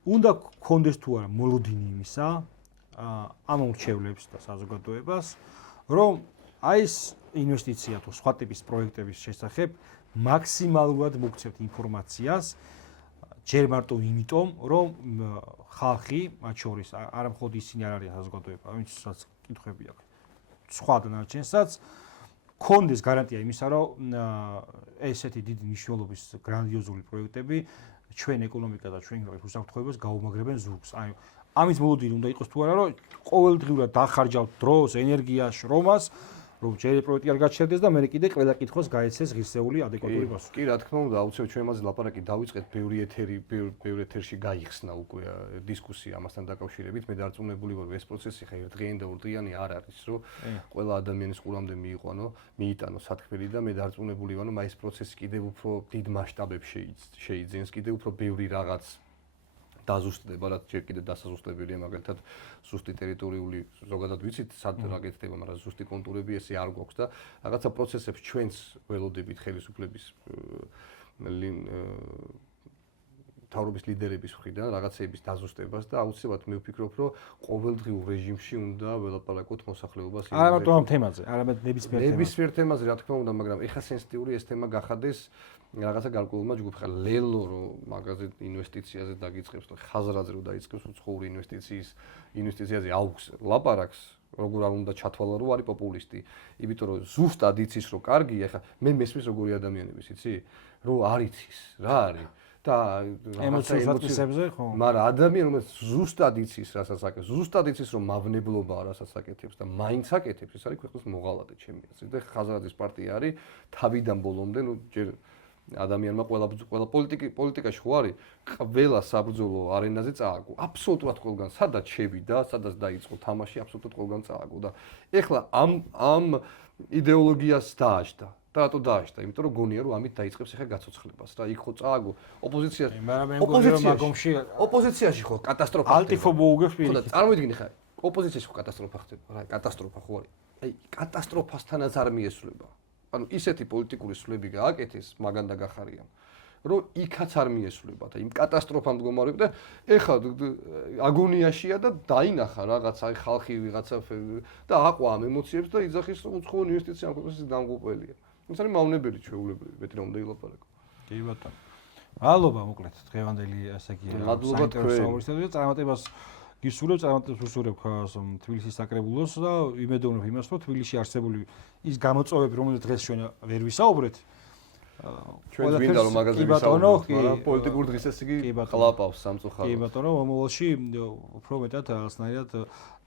უნდა გქონდეს თუ არა მოლოდინი იმისა ამ მრჩევლებს და საზოგადოებას, რომ აი ეს ინვესტიცია თუ სხვა ტიპის პროექტების შესახებ მაქსიმალურად მოგცემთ ინფორმაციას, ჯერ მარტო იმიტომ, რომ ხალხი, მათ შორის არა მხოლოდ ისინი არ არიან საზოგადოება, ვინცაც კითხვები აქვს, სხვა დანარჩენსაც გქონდეს გარანტია იმისა, რომ ესეთი დიდი მნიშვნელობის გრანდიოზული პროექტები ჩვენ ეკონომიკა და ჩვენ უსაფრთხოებას გაუმაგრებენ ზურგს. აი, ამის მოლოდინი უნდა იყოს თუ არა, რომ ყოველდღიურად დახარჯავთ დროს, ენერგიას, შრომას, რომ ჯერ პროექტი არ გაჩერდეს და მე კიდე ყველა კითხოს გაეცეს ღირსეული ადეკვატური პასუხი. კი, რა თქმა უნდა, აუცილებლად ჩვენ ამაზე ლაპარაკი დავიწყეთ, ბევრი ეთერში გაიხსნა უკვე დისკუსია ამასთან დაკავშირებით. მე დარწმუნებული ვარ, ეს პროცესი ხა ერთდღიანი და ორდღიანი არ არის, რომ ყველა ადამიანის ყურამდე მიიტანო სათქმელი და მე დარწმუნებული ვარ, რომ აი ეს პროცესი კიდევ უფრო დიდ მასშტაბებში შეიძენს, კიდევ უფრო ბევრი რაღაც დაზუსტდება, რაც ჯერ კიდევ დასაზუსტებელია, მაგალითად, ზუსტი ტერიტორიული ზოგადად ვიცით, სად რა გეთდება, მაგრამ ზუსტი კონტურები ესე არ გვაქვს და რაღაცა პროცესებს ჩვენც ველოდებით ხელისუფლების თავრობის ლიდერების მხრიდან რაღაცეების დაზუსტებას და აუცილებლად მე ვფიქრობ, რომ ყოველდღიურ რეჟიმში უნდა ველაპარაკოთ მოსახლეობას არა მარტო ამ თემაზე, არამედ ნებისმიერ თემაზე, რა თქმა უნდა, მაგრამ ეხა სენსიტიური ეს თემა გახადეს რაღაცა გარკვეულმა ჯგუფს. ხა ლელო რომ მაგაზე ინვესტიციაზე დაგიწყებს და ხაზრაზე რომ დაიწყებს უცხოური ინვესტიციაზე აუქს ლაპარაკს, როგორ არ უნდა ჩათვალა რომ არის პოპულისტი. იმიტომ რომ ზუსტად იცის რომ კარგია, ხა მე მესმის როგორი ადამიანების იცი, რომ არ იცის, რა არის და ემოციებზე ხო? მაგრამ ადამიანი რომელიც ზუსტად იცის რასაც აკეთებს, ზუსტად იცის რომ მავნებლობაა რასაც აკეთებს და მაინც აკეთებს, ეს არის ქვეყნის მოღალატე ჩემი აზრით. და ხაზარაძის პარტია არის თავიდან ბოლომდე, ნუ ჯერ ადამიანმა ყველა პოლიტიკაში ხო არის, ყველა საბრძოლო არენაზე წააგო. აბსოლუტურად ყველგან, სადაც შევიდა, სადაც დაიწყო თამაში, აბსოლუტურად ყველგან წააგო და ეხლა ამ იდეოლოგიას დააშდა. და რატო დააშდა? იმიტომ რომ გონია რომ ამით დაიწყებს ახლა გაცოცხლებას რა. იქ ხო წააგო ოპოზიციაში ხო კატასტროფა. ალტიფობო უგებს პირიქით. ხო და წარმოიდგინე ხა ოპოზიციაში ხო კატასტროფა ხდება. რა კატასტროფა ხო არის? აი კატასტროფასთანაც არ მიესვლება. ანუ ისეთი პოლიტიკური სვლები გააკეთეს მაგან და გახარიან, რომ იქაც არ მიესვლება და იმ კატასტროფამ მდგომარეობ და ეხლა აგონიაშია და დაინახა რაღაცა ხალხი ვიღაცა და აყვა ამ ემოციებს და იძახის რომ უცხოური ინვესტიცია ამ პროცესის დამღუპველია. ეს არის მავნებელი ჩვეულებრივი, მეტი რომ უნდა ილაპარაკო. კი ბატონო. მადლობა მოკლედ დღევანდელი ასე იგი საინტერესო წარმატებას გისურვებ, წარმატებას ვუსურვებ თბილისის საკრებულოს და იმედოვნებ იმას, რომ თბილისში არსებული ის გამოწვევები, რომელიც დღეს ჩვენ ვერ ვისაუბრეთ, ჩვენ გვინდა რომ მაგაზე ვისაუბროთ, მაგრამ პოლიტიკურ დღეს ეს იგი კი, ბატონო. ყლაპავს სამწუხაროდ. კი ბატონო, მომავალში უფრო მეტად რაღაცნაირად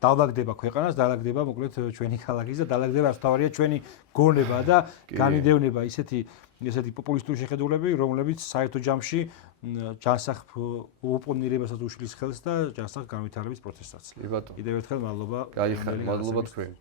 დაალაგდება ქვეყანას, დაალაგდება მოკლედ ჩვენი ქალაქის და დაალაგდება რაც თავარია ჩვენი გონება და განიდევნება ისეთი პოპულისტური შეხედულებები, რომლებიც საერთო ჯამში ჯანსაღ ოპონირებასაც უშლის ხელს და ჯანსაღ განვითარების პროცესსაც. კი ბატონო. კიდევ ერთხელ მადლობა. გაიხარ, მადლობა თქვენ.